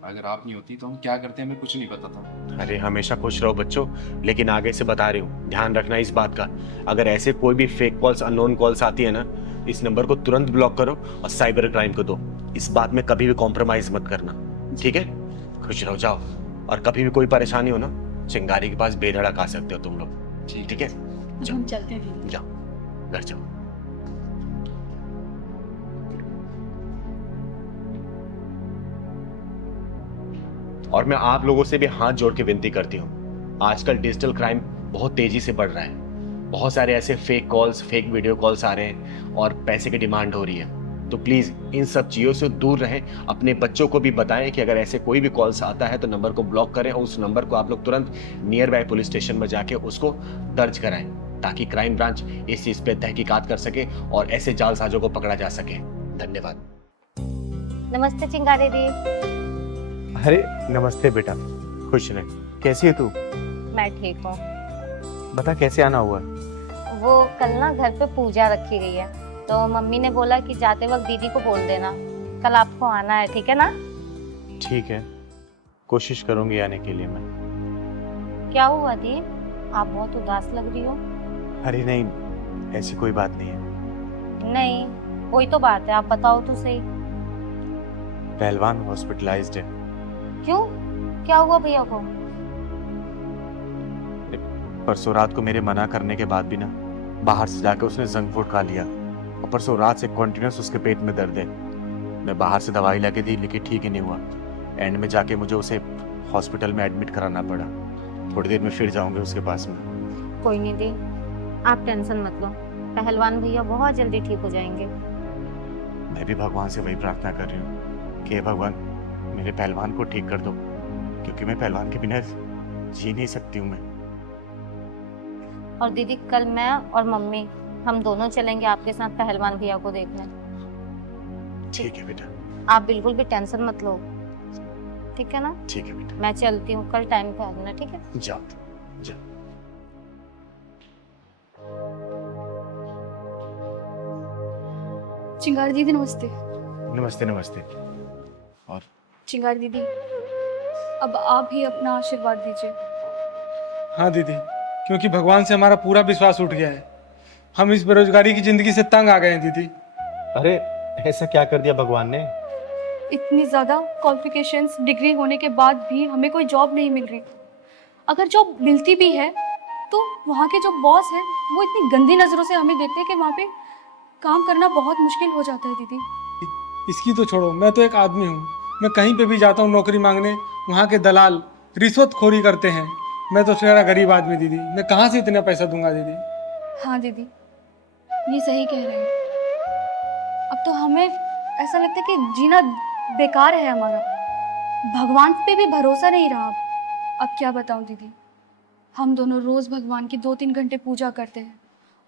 अगर आप नहीं होती तो हम क्या करते हमें कुछ नहीं पता था। अरे हमेशा खुश रहो बच्चों, लेकिन आगे से बता रही हूँ, ध्यान रखना इस बात का। अगर ऐसे कोई भी फेक कॉल्स, अननोन कॉल्स आती है ना, इस नंबर को तुरंत ब्लॉक करो और साइबर क्राइम को दो। इस बात में कभी भी कॉम्प्रोमाइज मत करना, ठीक है? खुश रहो, जाओ। और कभी भी कोई परेशानी हो ना, चिंगारी के पास बेधड़क आ सकते हो तुम लोग, ठीक है? अब हम चलते हैं दीदी। जाओ घर जाओ। और मैं आप लोगों से भी हाथ जोड़ के विनती करती हूँ, आजकल डिजिटल क्राइम बहुत तेजी से बढ़ रहा है। बहुत सारे ऐसे fake calls, fake video calls आ रहे हैं और पैसे की डिमांड हो रही है। तो प्लीज इन सब चीजों से दूर रहें। अपने बच्चों को भी बताएं कि अगर ऐसे कोई भी कॉल्स आता है तो नंबर को ब्लॉक करें और उस नंबर को आप लोग तुरंत नियर बाय पुलिस स्टेशन में जाके उसको दर्ज कराएं, ताकि क्राइम ब्रांच इस चीज पे तहकीकात कर सके और ऐसे जालसाजों को पकड़ा जा सके। धन्यवाद। नमस्ते चिंगारी दी। अरे नमस्ते बेटा, खुश रह। कैसी है तू? मैं ठीक हूँ। बता कैसे आना हुआ? वो कल ना घर पे पूजा रखी गई है, तो मम्मी ने बोला कि जाते वक्त दीदी को बोल देना कल आपको आना है, ठीक है ना? ठीक है, कोशिश करूंगी आने के लिए मैं। क्या हुआ दी, आप बहुत उदास लग रही हो। अरे नहीं, ऐसी कोई बात नहीं है। नहीं कोई तो बात है, आप बताओ तो सही। पहलवान हॉस्पिटलाइज्ड है। क्यों, क्या हुआ भैया को? परसों रात को मेरे मना करने के बाद भी ना बाहर से जाकर उसने जंक फूड खा लिया और परसों रात से कंटिन्यूस उसके पेट में दर्द है। मैं बाहर से दवाई लाके दी लेकिन ठीक ही नहीं हुआ। एंड में जाके मुझे उसे हॉस्पिटल में एडमिट कराना पड़ा। थोड़ी देर में फिर जाऊंगे उसके पास में। कोई नहीं दी, आप टेंशन मत लो, पहलवान भैया बहुत जल्दी ठीक हो जाएंगे। मैं भी भगवान से वही प्रार्थना कर रही हूँ कि हे भगवान मेरे पहलवान को ठीक कर दो, क्योंकि मैं पहलवान के बिना जी नहीं सकती हूँ मैं। और दीदी कल मैं और मम्मी हम दोनों चलेंगे आपके साथ पहलवान भैया को देखने। ठीक है बेटा। आप बिल्कुल भी टेंशन मत लो, ठीक है ना? ठीक है बेटा। मैं चलती हूँ, कल टाइम पे आ जाना, ठीक है? जाओ जाओ। चिंगारी दीदी नमस्ते। नमस्ते नमस्ते। और चिंगारी दीदी, अब आप ही अपना आशीर्वाद दीजिए। हाँ दीदी, क्योंकि भगवान से हमारा पूरा विश्वास उठ गया है। हम इस बेरोजगारी की जिंदगी से तंग आ गए हैं दीदी। अरे ऐसा क्या कर दिया भगवान ने? इतनी ज़्यादा क्वालिफिकेशंस, डिग्री होने के बाद भी हमें कोई जॉब नहीं मिल रही। अगर जॉब मिलती भी है तो वहाँ के जो बॉस हैं वो इतनी गंदी नज़रों से हमें देखते हैं कि वहाँ पे काम करना बहुत मुश्किल हो जाता है दीदी। इसकी तो छोड़ो, मैं तो एक आदमी हूँ। मैं कहीं पे भी जाता हूँ नौकरी मांगने, वहाँ के दलाल रिश्वतखोरी करते हैं। मैं तो तेरा गरीब आदमी दीदी, मैं कहाँ से इतना पैसा दूंगा दीदी? हाँ दीदी, ये सही कह रहे हैं। अब तो हमें ऐसा लगता है कि जीना बेकार है हमारा। भगवान पे भी भरोसा नहीं रहा। अब क्या बताऊं दीदी, हम दोनों रोज़ भगवान की 2-3 घंटे पूजा करते हैं,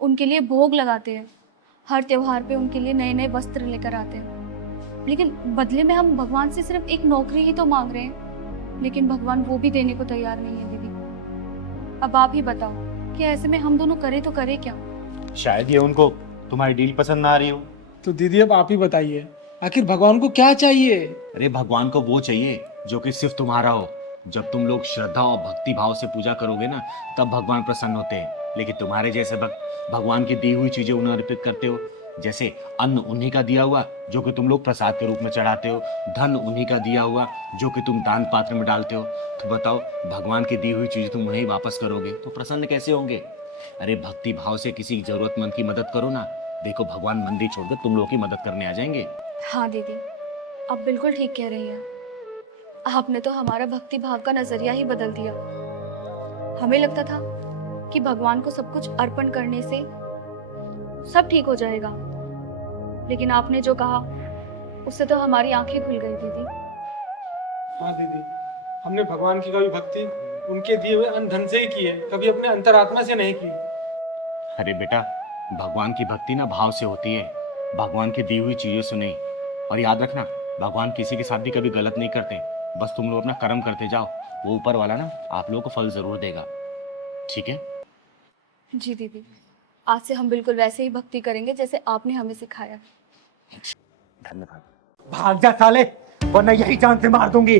उनके लिए भोग लगाते हैं, हर त्योहार पे उनके लिए नए नए वस्त्र लेकर आते हैं। लेकिन बदले में हम भगवान से सिर्फ एक नौकरी ही तो मांग रहे हैं, लेकिन भगवान वो भी देने को तैयार नहीं है दीदी। अब आप ही बताओ कि ऐसे में हम दोनों करें तो करें क्या? शायद ये उनको तुम्हारी डील पसंद ना आ रही हो। तो दीदी अब आप ही बताइए, आखिर भगवान को क्या चाहिए? अरे भगवान को वो चाहिए जो कि सिर्फ तुम्हारा हो। जब तुम लोग श्रद्धा और भक्ति भाव से पूजा करोगे ना, तब भगवान प्रसन्न होते हैं। लेकिन तुम्हारे जैसे भक्त भगवान की दी हुई चीजें उन्हें अर्पित करते हो, जैसे अन्न उन्हीं का दिया हुआ जो कि तुम लोग प्रसाद के रूप में चढ़ाते हो, धन उन्हीं का दिया हुआ जो कि तुम दान पात्र में डालते हो। तो बताओ, भगवान की दी हुई चीज तुम उन्हें वापस करोगे तो प्रसन्न कैसे होंगे? अरे भक्ति भाव से किसी जरूरतमंद की मदद करो ना। देखो भगवान मंदिर छोड़कर तुम लोग की मदद करने आ जाएंगे। हाँ दीदी, आप बिल्कुल ठीक कह रही हैं। आपने तो हमारा भक्ति भाव का नजरिया ही बदल दिया। हमें लगता था कि भगवान को सब कुछ अर्पण करने से सब ठीक हो जाएगा, लेकिन आपने जो कहा उससे तो हमारी आंखें खुल गई दीदी। हाँ दीदी, हमने भगवान की कभी भक्ति उनके दिए हुए अन्न धन से ही की है, कभी अपने अंतरात्मा से नहीं की। अरे बेटा, भगवान की भक्ति ना भाव से होती है, भगवान की दी हुई चीजों से नहीं। और याद रखना, भगवान किसी के साथ भी कभी गलत नहीं करते। बस तुम लोग अपना कर्म करते जाओ, वो ऊपर वाला ना आप लोगों को फल जरूर देगा। ठीक है जी दीदी, आज से हम बिल्कुल वैसे ही भक्ति करेंगे जैसे आपने हमें सिखाया। धन्यवाद। भाग जा साले, वरना यही जान से मार दूंगी।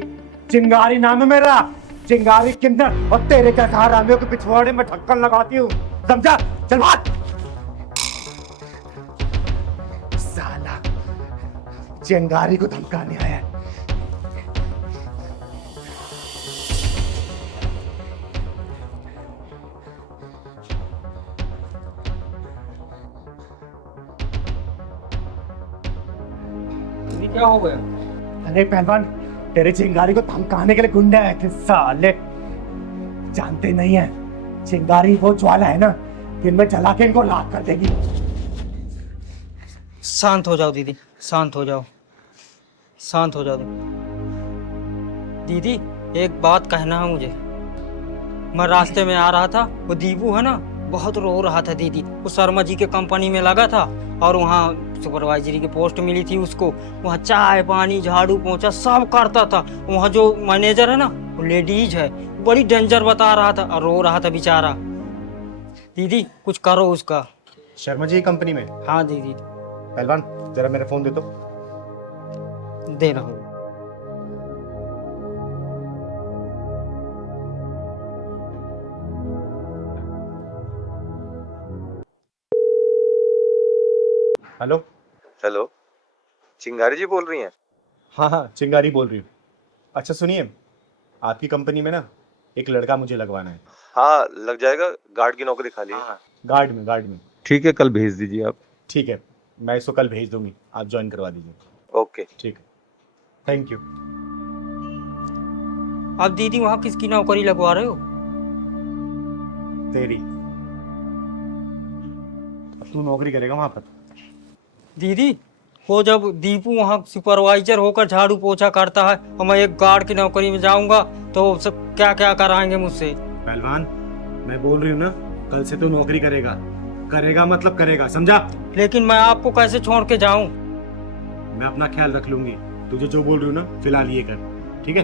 चिंगारी नाम है मेरा, चिंगारी किन्नर, और तेरे जैसे हरामियों के पिछवाड़े में ढक्कन लगाती हूँ, समझा? चल भाग। साला चिंगारी को धमकाने आया है। क्या हो गया? अरे पहलवान, तेरे चिंगारी को धमकाने के लिए गुंडे आए थे साले। जानते नहीं है, चिंगारी वो ज्वाला है ना कि इनमें जला के इनको लाख कर देगी। शांत हो जाओ दीदी, शांत हो जाओ, शांत हो जाओ दीदी। एक बात कहना है मुझे। मैं रास्ते में आ रहा था, वो दीपू है ना, बहुत रो रहा था दीदी। वो शर्मा जी के कंपनी में लगा था और वहाँ सुपरवाइजरी की पोस्ट मिली थी उसको। वहाँ चाय पानी झाड़ू पोंछा सब करता था। वहाँ जो मैनेजर है ना, वो लेडीज है, बड़ी डेंजर बता रहा था और रो रहा था बेचारा। दीदी कुछ करो उसका। शर्मा जी कंपनी में? हाँ दीदी। पहलवान जरा मेरा फोन दे दो। दे रहा हूँ। हेलो। हेलो, चिंगारी जी बोल रही हैं? हाँ हाँ, चिंगारी बोल रही हूँ। अच्छा सुनिए, आपकी कंपनी में ना एक लड़का मुझे लगवाना है। हाँ लग जाएगा, गार्ड की नौकरी खाली है। गार्ड में। ठीक है, कल भेज दीजिए आप। ठीक है, मैं इसको कल भेज दूंगी, आप ज्वाइन करवा दीजिए। ओके ठीक है, थैंक यू। अब दीदी वहाँ किसकी नौकरी लगवा रहे हो? तेरी। अब तू नौकरी करेगा वहां पर। दीदी वो जब दीपू वहाँ सुपरवाइजर होकर झाड़ू पोछा करता है और मैं एक गार्ड की नौकरी में जाऊंगा तो सब क्या क्या कराएंगे मुझसे? पहलवान मैं बोल रही हूँ ना, कल से तू नौकरी करेगा मतलब करेगा, समझा? लेकिन मैं आपको कैसे छोड़ के जाऊं? मैं अपना ख्याल रख लूंगी। तुझे जो बोल रही हूँ ना फिलहाल ये कर, ठीक है?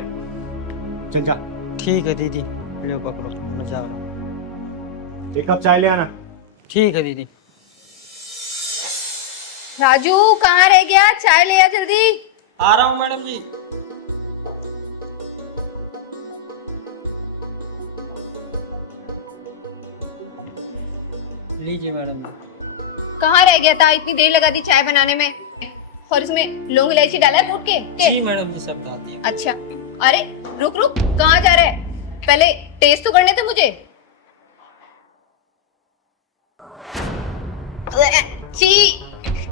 चल जा। ठीक है दीदी, लो पकड़ो, मैं जा रहा हूँ। एक कप चाय ले आना। ठीक है दीदी। राजू कहाँ रह गया? चाय ले आ जल्दी। आ रहा हूँ मैडम जी। लीजिए मैडम जी। कहाँ रह गया था? इतनी देर लगा दी चाय बनाने में, और इसमें लौंग इलायची डाला है कूट के? जी मैडम जी, सब डाल दिया। अच्छा, अरे रुक रुक, कहाँ जा रहा है? पहले टेस्ट तो करने थे मुझे। छी,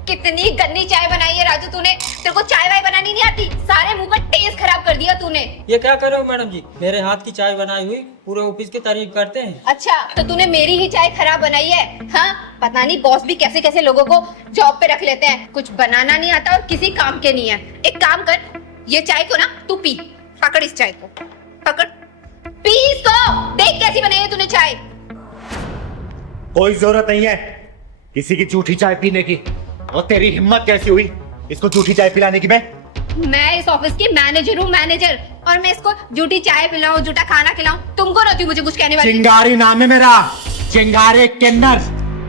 कितनी गंदी चाय बनाई है राजू तूने। तेरे को चाय वाय बनानी नहीं आती, सारे मुंह का टेस्ट खराब कर दिया तूने। ये क्या कर रहे हो मैडम जी? मेरे हाथ की चाय बनाई हुई पूरे ऑफिस की तारीफ करते हैं। अच्छा, तो तूने मेरी ही चाय खराब बनाई है? हाँ, पता नहीं बॉस भी कैसे कैसे लोगों को जॉब पे रख लेते हैं, कुछ बनाना नहीं आता और किसी काम के नहीं है। एक काम कर, ये चाय को ना तू पी, पकड़ इस चाय को, पकड़, पी इसको, देख कैसी बनाई है तूने चाय। कोई जरूरत नहीं है किसी की झूठी चाय पीने की। और तेरी हिम्मत कैसी हुई इसको झूठी चाय पिलाने की? मैं इस ऑफिस की मैनेजर हूँ, मैनेजर, और मैं इसको झूठी चाय पिलाऊं, झूठा खाना खिलाऊं? तुमको रहती मुझे कुछ कहने वाली? चिंगारी नाम है मेरा, चिंगारी किन्नर,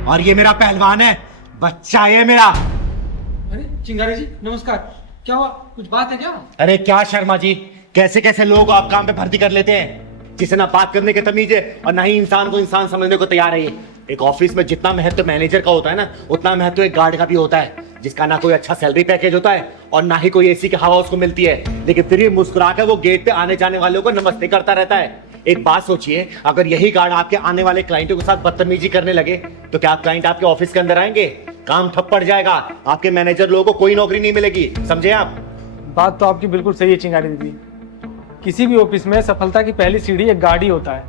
और ये मेरा पहलवान है, बच्चा है मेरा। अरे चिंगारी जी नमस्कार, क्या हुआ, कुछ बात है क्या? अरे क्या शर्मा जी, कैसे कैसे लोग आप काम पे भर्ती कर लेते हैं जिसे ना बात करने की तमीज है और ना ही इंसान को इंसान समझने को तैयार है। एक ऑफिस में जितना महत्व मैनेजर का होता है ना, उतना महत्व एक गार्ड का भी होता है, जिसका ना कोई अच्छा सैलरी पैकेज होता है और ना ही कोई एसी की हवा उसको मिलती है, लेकिन फिर भी मुस्कुरा कर वो गेट पे आने जाने वालों को नमस्ते करता रहता है। एक बात सोचिए, अगर यही गार्ड आपके आने वाले क्लाइंटों के साथ बदतमीजी करने लगे तो क्या क्लाइंट आपके ऑफिस के अंदर आएंगे? काम ठप पड़ जाएगा, आपके मैनेजर लोगों को कोई नौकरी नहीं मिलेगी, समझे आप? बात तो आपकी बिल्कुल सही है चिंगारी दीदी, किसी भी ऑफिस में सफलता की पहली सीढ़ी एक गार्ड ही होता है।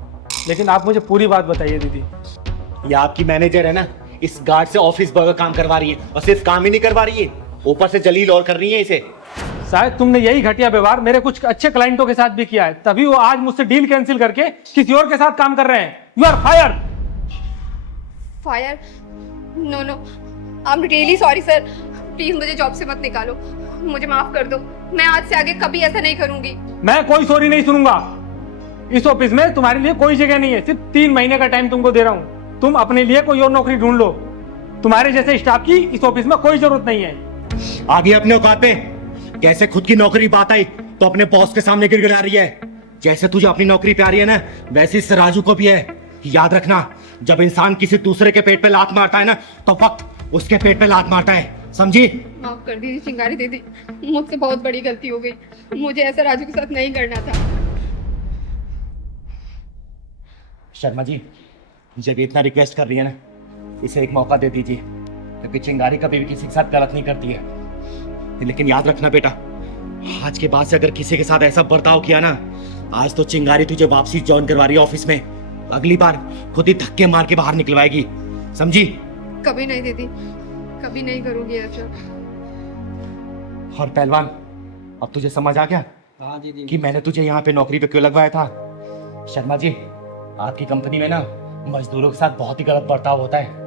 लेकिन आप मुझे पूरी बात बताइए दीदी। ये आपकी मैनेजर है ना, इस गार्ड से ऑफिस बर्गर काम करवा रही है, और सिर्फ काम ही नहीं करवा रही है, ऊपर से जलील और कर रही है इसे। शायद तुमने यही घटिया व्यवहार मेरे कुछ अच्छे क्लाइंटों के साथ भी किया है, तभी वो आज मुझसे डील कैंसिल करके किसी और के साथ काम कर रहे हैं। You are fire. Fire? No no, I am really sorry sir, please मुझे जॉब से मत निकालो, मुझे माफ कर दो, मैं आज से आगे कभी ऐसा नहीं करूंगी। मैं कोई सॉरी नहीं सुनूंगा। इस ऑफिस में तुम्हारे लिए कोई जगह नहीं है, सिर्फ 3 महीने का टाइम तुमको दे रहा हूँ, तुम अपने लिए कोई और नौकरी ढूंढ लो। तुम्हारे जैसे स्टाफ की इस ऑफिस में कोई जरूरत नहीं है। आगे अपने औकात पे, कैसे खुद की नौकरी बात आई तो अपने बॉस के सामने गिड़गिड़ा रही है। जैसे तुझे अपनी नौकरी प्यारी है ना, वैसे इस राजू को भी है। याद रखना, जब इंसान किसी दूसरे के पेट पे लात मारता है ना, तो वक्त उसके पेट पे लात मारता है, समझी? माफ कर दीजिए चिंगारी दीदी, मुझसे बहुत बड़ी गलती हो गई, मुझे ऐसा राजू के साथ नहीं करना था। शर्मा जी, जब इतना रिक्वेस्ट कर रही है ना, इसे एक मौका दे दीजिए, क्योंकि चिंगारी कभी भी किसी के साथ गलत नहीं करती है। लेकिन याद रखना बेटा, आज के बाद से अगर किसी के साथ ऐसा बर्ताव किया ना, आज तो चिंगारी तुझे वापसी ज्वाइन करवा रही है ऑफिस में, अगली बार खुद ही धक्के मार के बाहर निकलवाएगी, समझी? कभी नहीं दीदी, कभी नहीं करूँगी ऐसा। और पहलवान, अब तुझे समझ आ गया हाँ दीदी। कि मैंने तुझे यहाँ पे नौकरी पे क्यों लगवाया था? शर्मा जी, आपकी कंपनी में ना मजदूरों के साथ बहुत ही गलत बर्ताव होता है।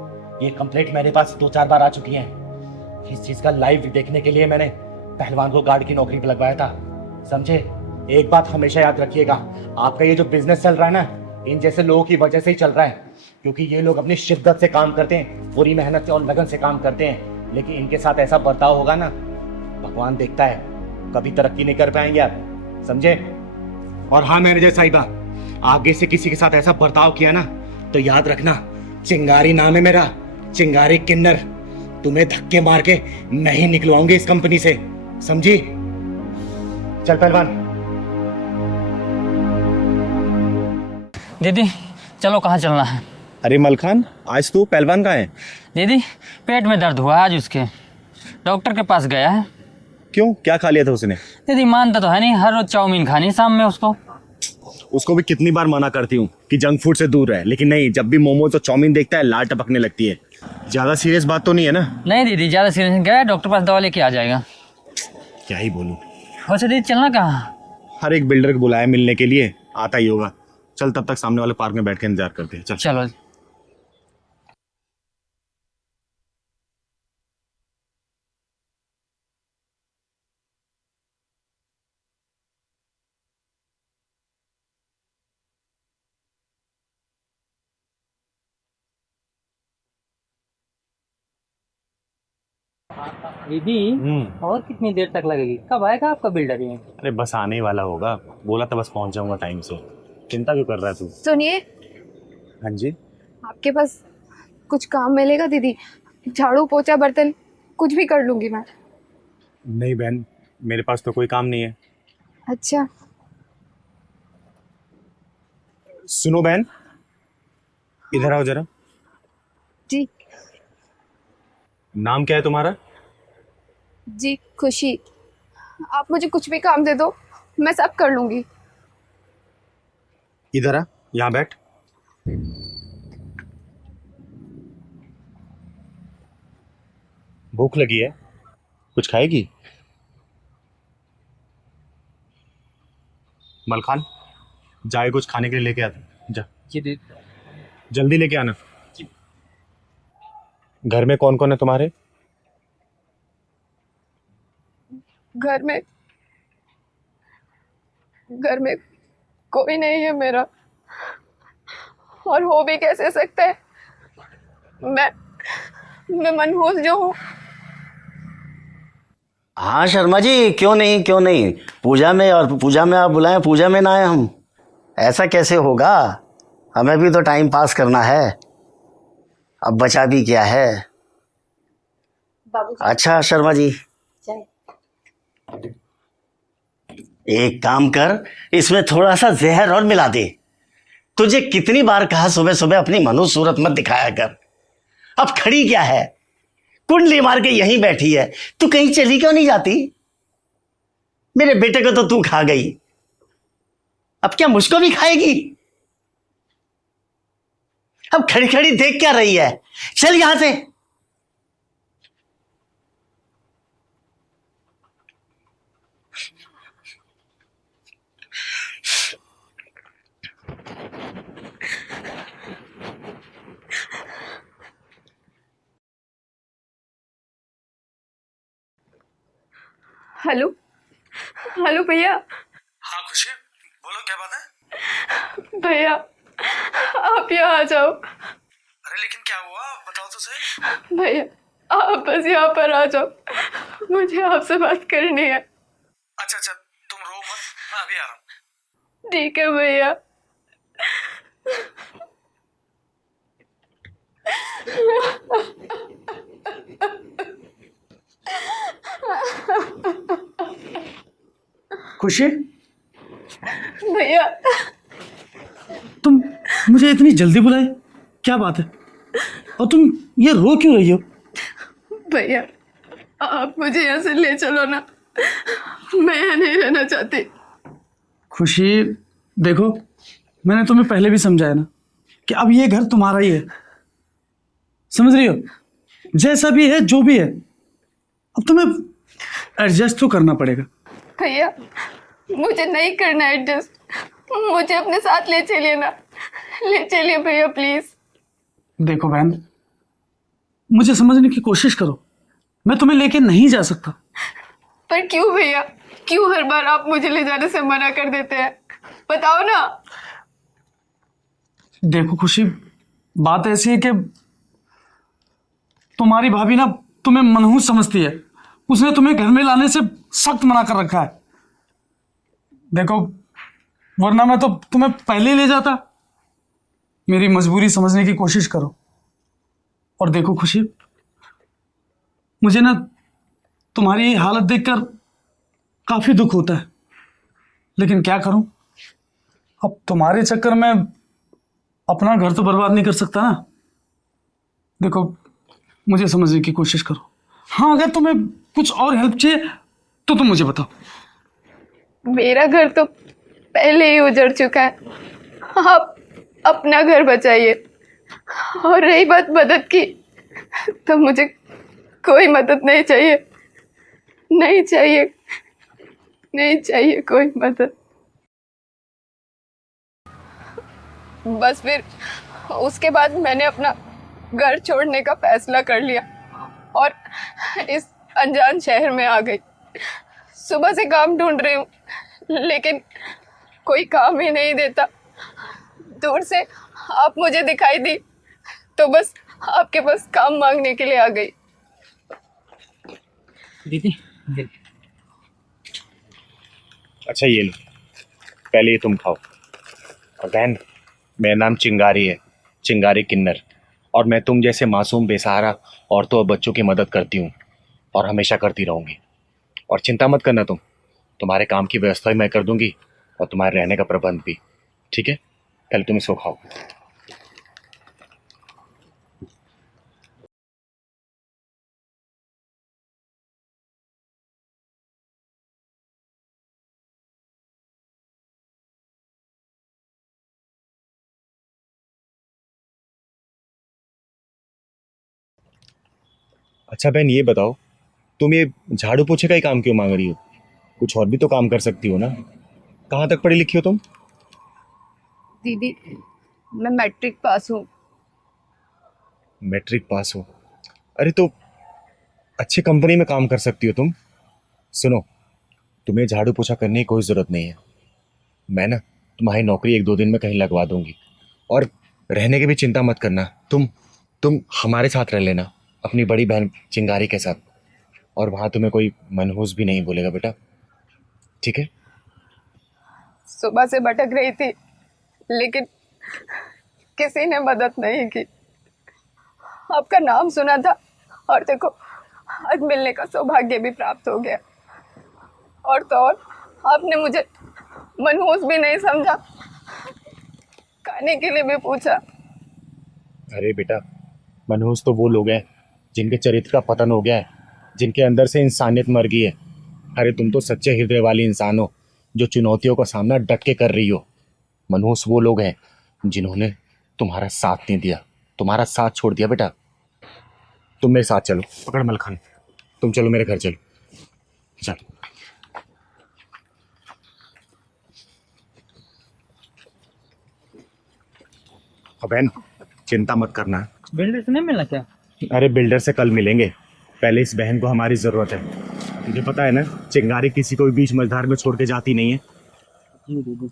ये कंप्लेंट मेरे पास 2-4 बार आ चुकी है। इस चीज का लाइव देखने के लिए मैंने पहलवान को गार्ड की नौकरी पे लगवाया था, समझे? एक बात हमेशा याद रखिएगा, आपका ये जो बिजनेस चल रहा है ना, इन जैसे लोगों की वजह से ही चल रहा है, क्योंकि ये लोग अपनी शिद्दत से काम करते हैं, पूरी मेहनत से और लगन से काम करते हैं, लेकिन इनके साथ ऐसा बर्ताव होगा ना, भगवान देखता है, कभी तरक्की नहीं कर पाएंगे आप, समझे? और हाँ मैनेजर साहिबा, आगे से किसी के साथ ऐसा बर्ताव किया ना तो याद रखना, चिंगारी नाम है मेरा, चिंगारी किन्नर, तुम्हें धक्के मार के नहीं निकलवाऊंगी इस कंपनी से, समझी? चल पहलवान। दीदी चलो, कहाँ चलना है? अरे मलखान, आज तू पहलवान कहाँ है? दीदी पेट में दर्द हुआ आज उसके, डॉक्टर के पास गया है। क्यों, क्या खा लिया था उसने? दीदी मानता तो है नहीं, हर रोज चाउमीन खानी शाम में उसको भी कितनी बार मना करती हूँ कि जंक फूड से दूर रहे, लेकिन नहीं, जब भी मोमोज और चाउमीन देखता है लार टपकने लगती है। ज्यादा सीरियस बात तो नहीं है ना? नहीं दीदी ज्यादा सीरियस, गया डॉक्टर पास, दवा लेके आ जाएगा। क्या ही बोलूं। वैसे दीदी चलना कहाँ? हर एक बिल्डर को बुलाया मिलने के लिए, आता ही होगा। चल तब तक सामने वाले पार्क में बैठ के इंतजार करते हैं। चल चलो। दीदी और कितनी देर तक लगेगी? कब आएगा आपका बिल्डर ये? अरे बस आने ही वाला होगा, बोला था बस पहुंच जाऊंगा टाइम से। चिंता क्यों कर रहा है तू? सुनिए, हाँ जी। आपके पास कुछ काम मिलेगा दीदी? झाड़ू पोछा बर्तन कुछ भी कर लूंगी मैं। नहीं बहन, मेरे पास तो कोई काम नहीं है। अच्छा। सुनो बहन, इधर आओ जरा। जी। नाम क्या है तुम्हारा? जी खुशी। आप मुझे कुछ भी काम दे दो, मैं सब कर लूंगी। इधर आ, यहाँ बैठ। भूख लगी है, कुछ खाएगी? मलखान, जाए कुछ खाने के लिए लेके आता जा। जी जल्दी लेके आना। घर में कौन कौन है तुम्हारे? घर में कोई नहीं है मेरा, और हो भी कैसे सकता है? मैं मनहूस जो हूँ। हाँ शर्मा जी, क्यों नहीं, पूजा में, और पूजा में आप बुलाएं, पूजा में ना आए हम, ऐसा कैसे होगा? हमें भी तो टाइम पास करना है, अब बचा भी क्या है। अच्छा शर्मा जी, एक काम कर, इसमें थोड़ा सा जहर और मिला दे। तुझे कितनी बार कहा सुबह सुबह अपनी मनु सूरत मत दिखाया कर। अब खड़ी क्या है, कुंडली मार के यहीं बैठी है, तू कहीं चली क्यों नहीं जाती? मेरे बेटे को तो तू खा गई, अब क्या मुझको भी खाएगी? अब खड़ी खड़ी देख क्या रही है, चल यहां से। हेलो भैया। हाँ खुशी, बोलो क्या बात है? भैया आप यहाँ आ जाओ। अरे लेकिन क्या हुआ, बताओ तो सही। भैया आप बस यहाँ पर आ जाओ, मुझे आपसे बात करनी है। अच्छा तुम रो मत, मैं अभी आ रहा हूँ। ठीक है भैया। खुशी, भैया तुम मुझे इतनी जल्दी बुलाए, क्या बात है? और तुम ये रो क्यों रही हो? भैया आप मुझे यहाँ से ले चलो ना, मैं यहाँ नहीं रहना चाहती। खुशी देखो, मैंने तुम्हें पहले भी समझाया ना कि अब ये घर तुम्हारा ही है, समझ रही हो? जैसा भी है, जो भी है, अब तुम्हें एडजस्ट तो करना पड़ेगा। भैया मुझे नहीं करना एडजस्ट, मुझे अपने साथ ले चलिए ना, ले चलिए भैया प्लीज। देखो बहन, मुझे समझने की कोशिश करो, मैं तुम्हें लेके नहीं जा सकता। पर क्यों भैया, क्यों हर बार आप मुझे ले जाने से मना कर देते हैं, बताओ ना। देखो खुशी, बात ऐसी है कि तुम्हारी भाभी ना तुम्हें मनहूस समझती है, उसने तुम्हें घर में लाने से सख्त मना कर रखा है। देखो, वरना मैं तो तुम्हें पहले ही ले जाता। मेरी मजबूरी समझने की कोशिश करो। और देखो खुशी, मुझे ना तुम्हारी ये हालत देखकर काफी दुख होता है, लेकिन क्या करूं, अब तुम्हारे चक्कर में अपना घर तो बर्बाद नहीं कर सकता ना। देखो, मुझे समझने की कोशिश करो। हाँ, अगर तुम्हें कुछ और हेल्प चाहिए तो तुम मुझे बताओ। मेरा घर तो पहले ही उजड़ चुका है, आप अपना घर बचाइए। और रही बात मदद की, तो मुझे कोई मदद नहीं चाहिए, नहीं चाहिए, नहीं चाहिए कोई मदद। बस फिर उसके बाद मैंने अपना घर छोड़ने का फैसला कर लिया और इस अनजान शहर में आ गई। सुबह से काम ढूंढ रही हूँ, लेकिन कोई काम ही नहीं देता। दूर से आप मुझे दिखाई दी तो बस आपके पास काम मांगने के लिए आ गई। दीदी, अच्छा ये लो, पहले ये तुम खाओ। और बहन, मेरा नाम चिंगारी है, चिंगारी किन्नर, और मैं तुम जैसे मासूम बेसहारा औरतों और बच्चों की मदद करती हूँ और हमेशा करती रहूँगी। और चिंता मत करना, तुम्हारे काम की व्यवस्था भी मैं कर दूंगी और तुम्हारे रहने का प्रबंध भी, ठीक है? पहले तुम इसको खाओ। अच्छा बहन, ये बताओ, तुम ये झाड़ू पोछे का ही काम क्यों मांग रही हो? कुछ और भी तो काम कर सकती हो ना। कहाँ तक पढ़ी लिखी हो तुम? दीदी, मैं मैट्रिक पास हूँ। मैट्रिक पास हो? अरे तो अच्छी कंपनी में काम कर सकती हो तुम। सुनो, तुम्हें झाड़ू पोछा करने की कोई ज़रूरत नहीं है। मैं ना तुम्हारी नौकरी 1-2 दिन में कहीं लगवा दूंगी। और रहने की भी चिंता मत करना, तुम हमारे साथ रह लेना, अपनी बड़ी बहन चिंगारी के साथ। और वहाँ तुम्हें कोई मनहूस भी नहीं बोलेगा बेटा, ठीक है? सुबह से भटक रही थी, लेकिन किसी ने मदद नहीं की। आपका नाम सुना था और देखो, आज मिलने का सौभाग्य भी प्राप्त हो गया। और तो और, आपने मुझे मनहूस भी नहीं समझा, खाने के लिए भी पूछा। अरे बेटा, मनहूस तो वो लोग हैं जिनके चरित्र का पतन हो गया है, जिनके अंदर से इंसानियत मर गई है। अरे तुम तो सच्चे हृदय वाली इंसान हो, जो चुनौतियों का सामना डट के कर रही हो। मनहूस वो लोग हैं जिन्होंने तुम्हारा साथ नहीं दिया, तुम्हारा साथ छोड़ दिया। बेटा, तुम मेरे साथ चलो, पकड़ मलखान, तुम चलो मेरे घर, चलो चल। बहन, चिंता मत करना। बिल्डर से नहीं मिलना क्या? अरे बिल्डर से कल मिलेंगे, पहले इस बहन को हमारी जरूरत है। तुझे पता है ना, चिंगारी किसी को भी बीच मझधार में छोड़ के जाती नहीं है। जी दीदी।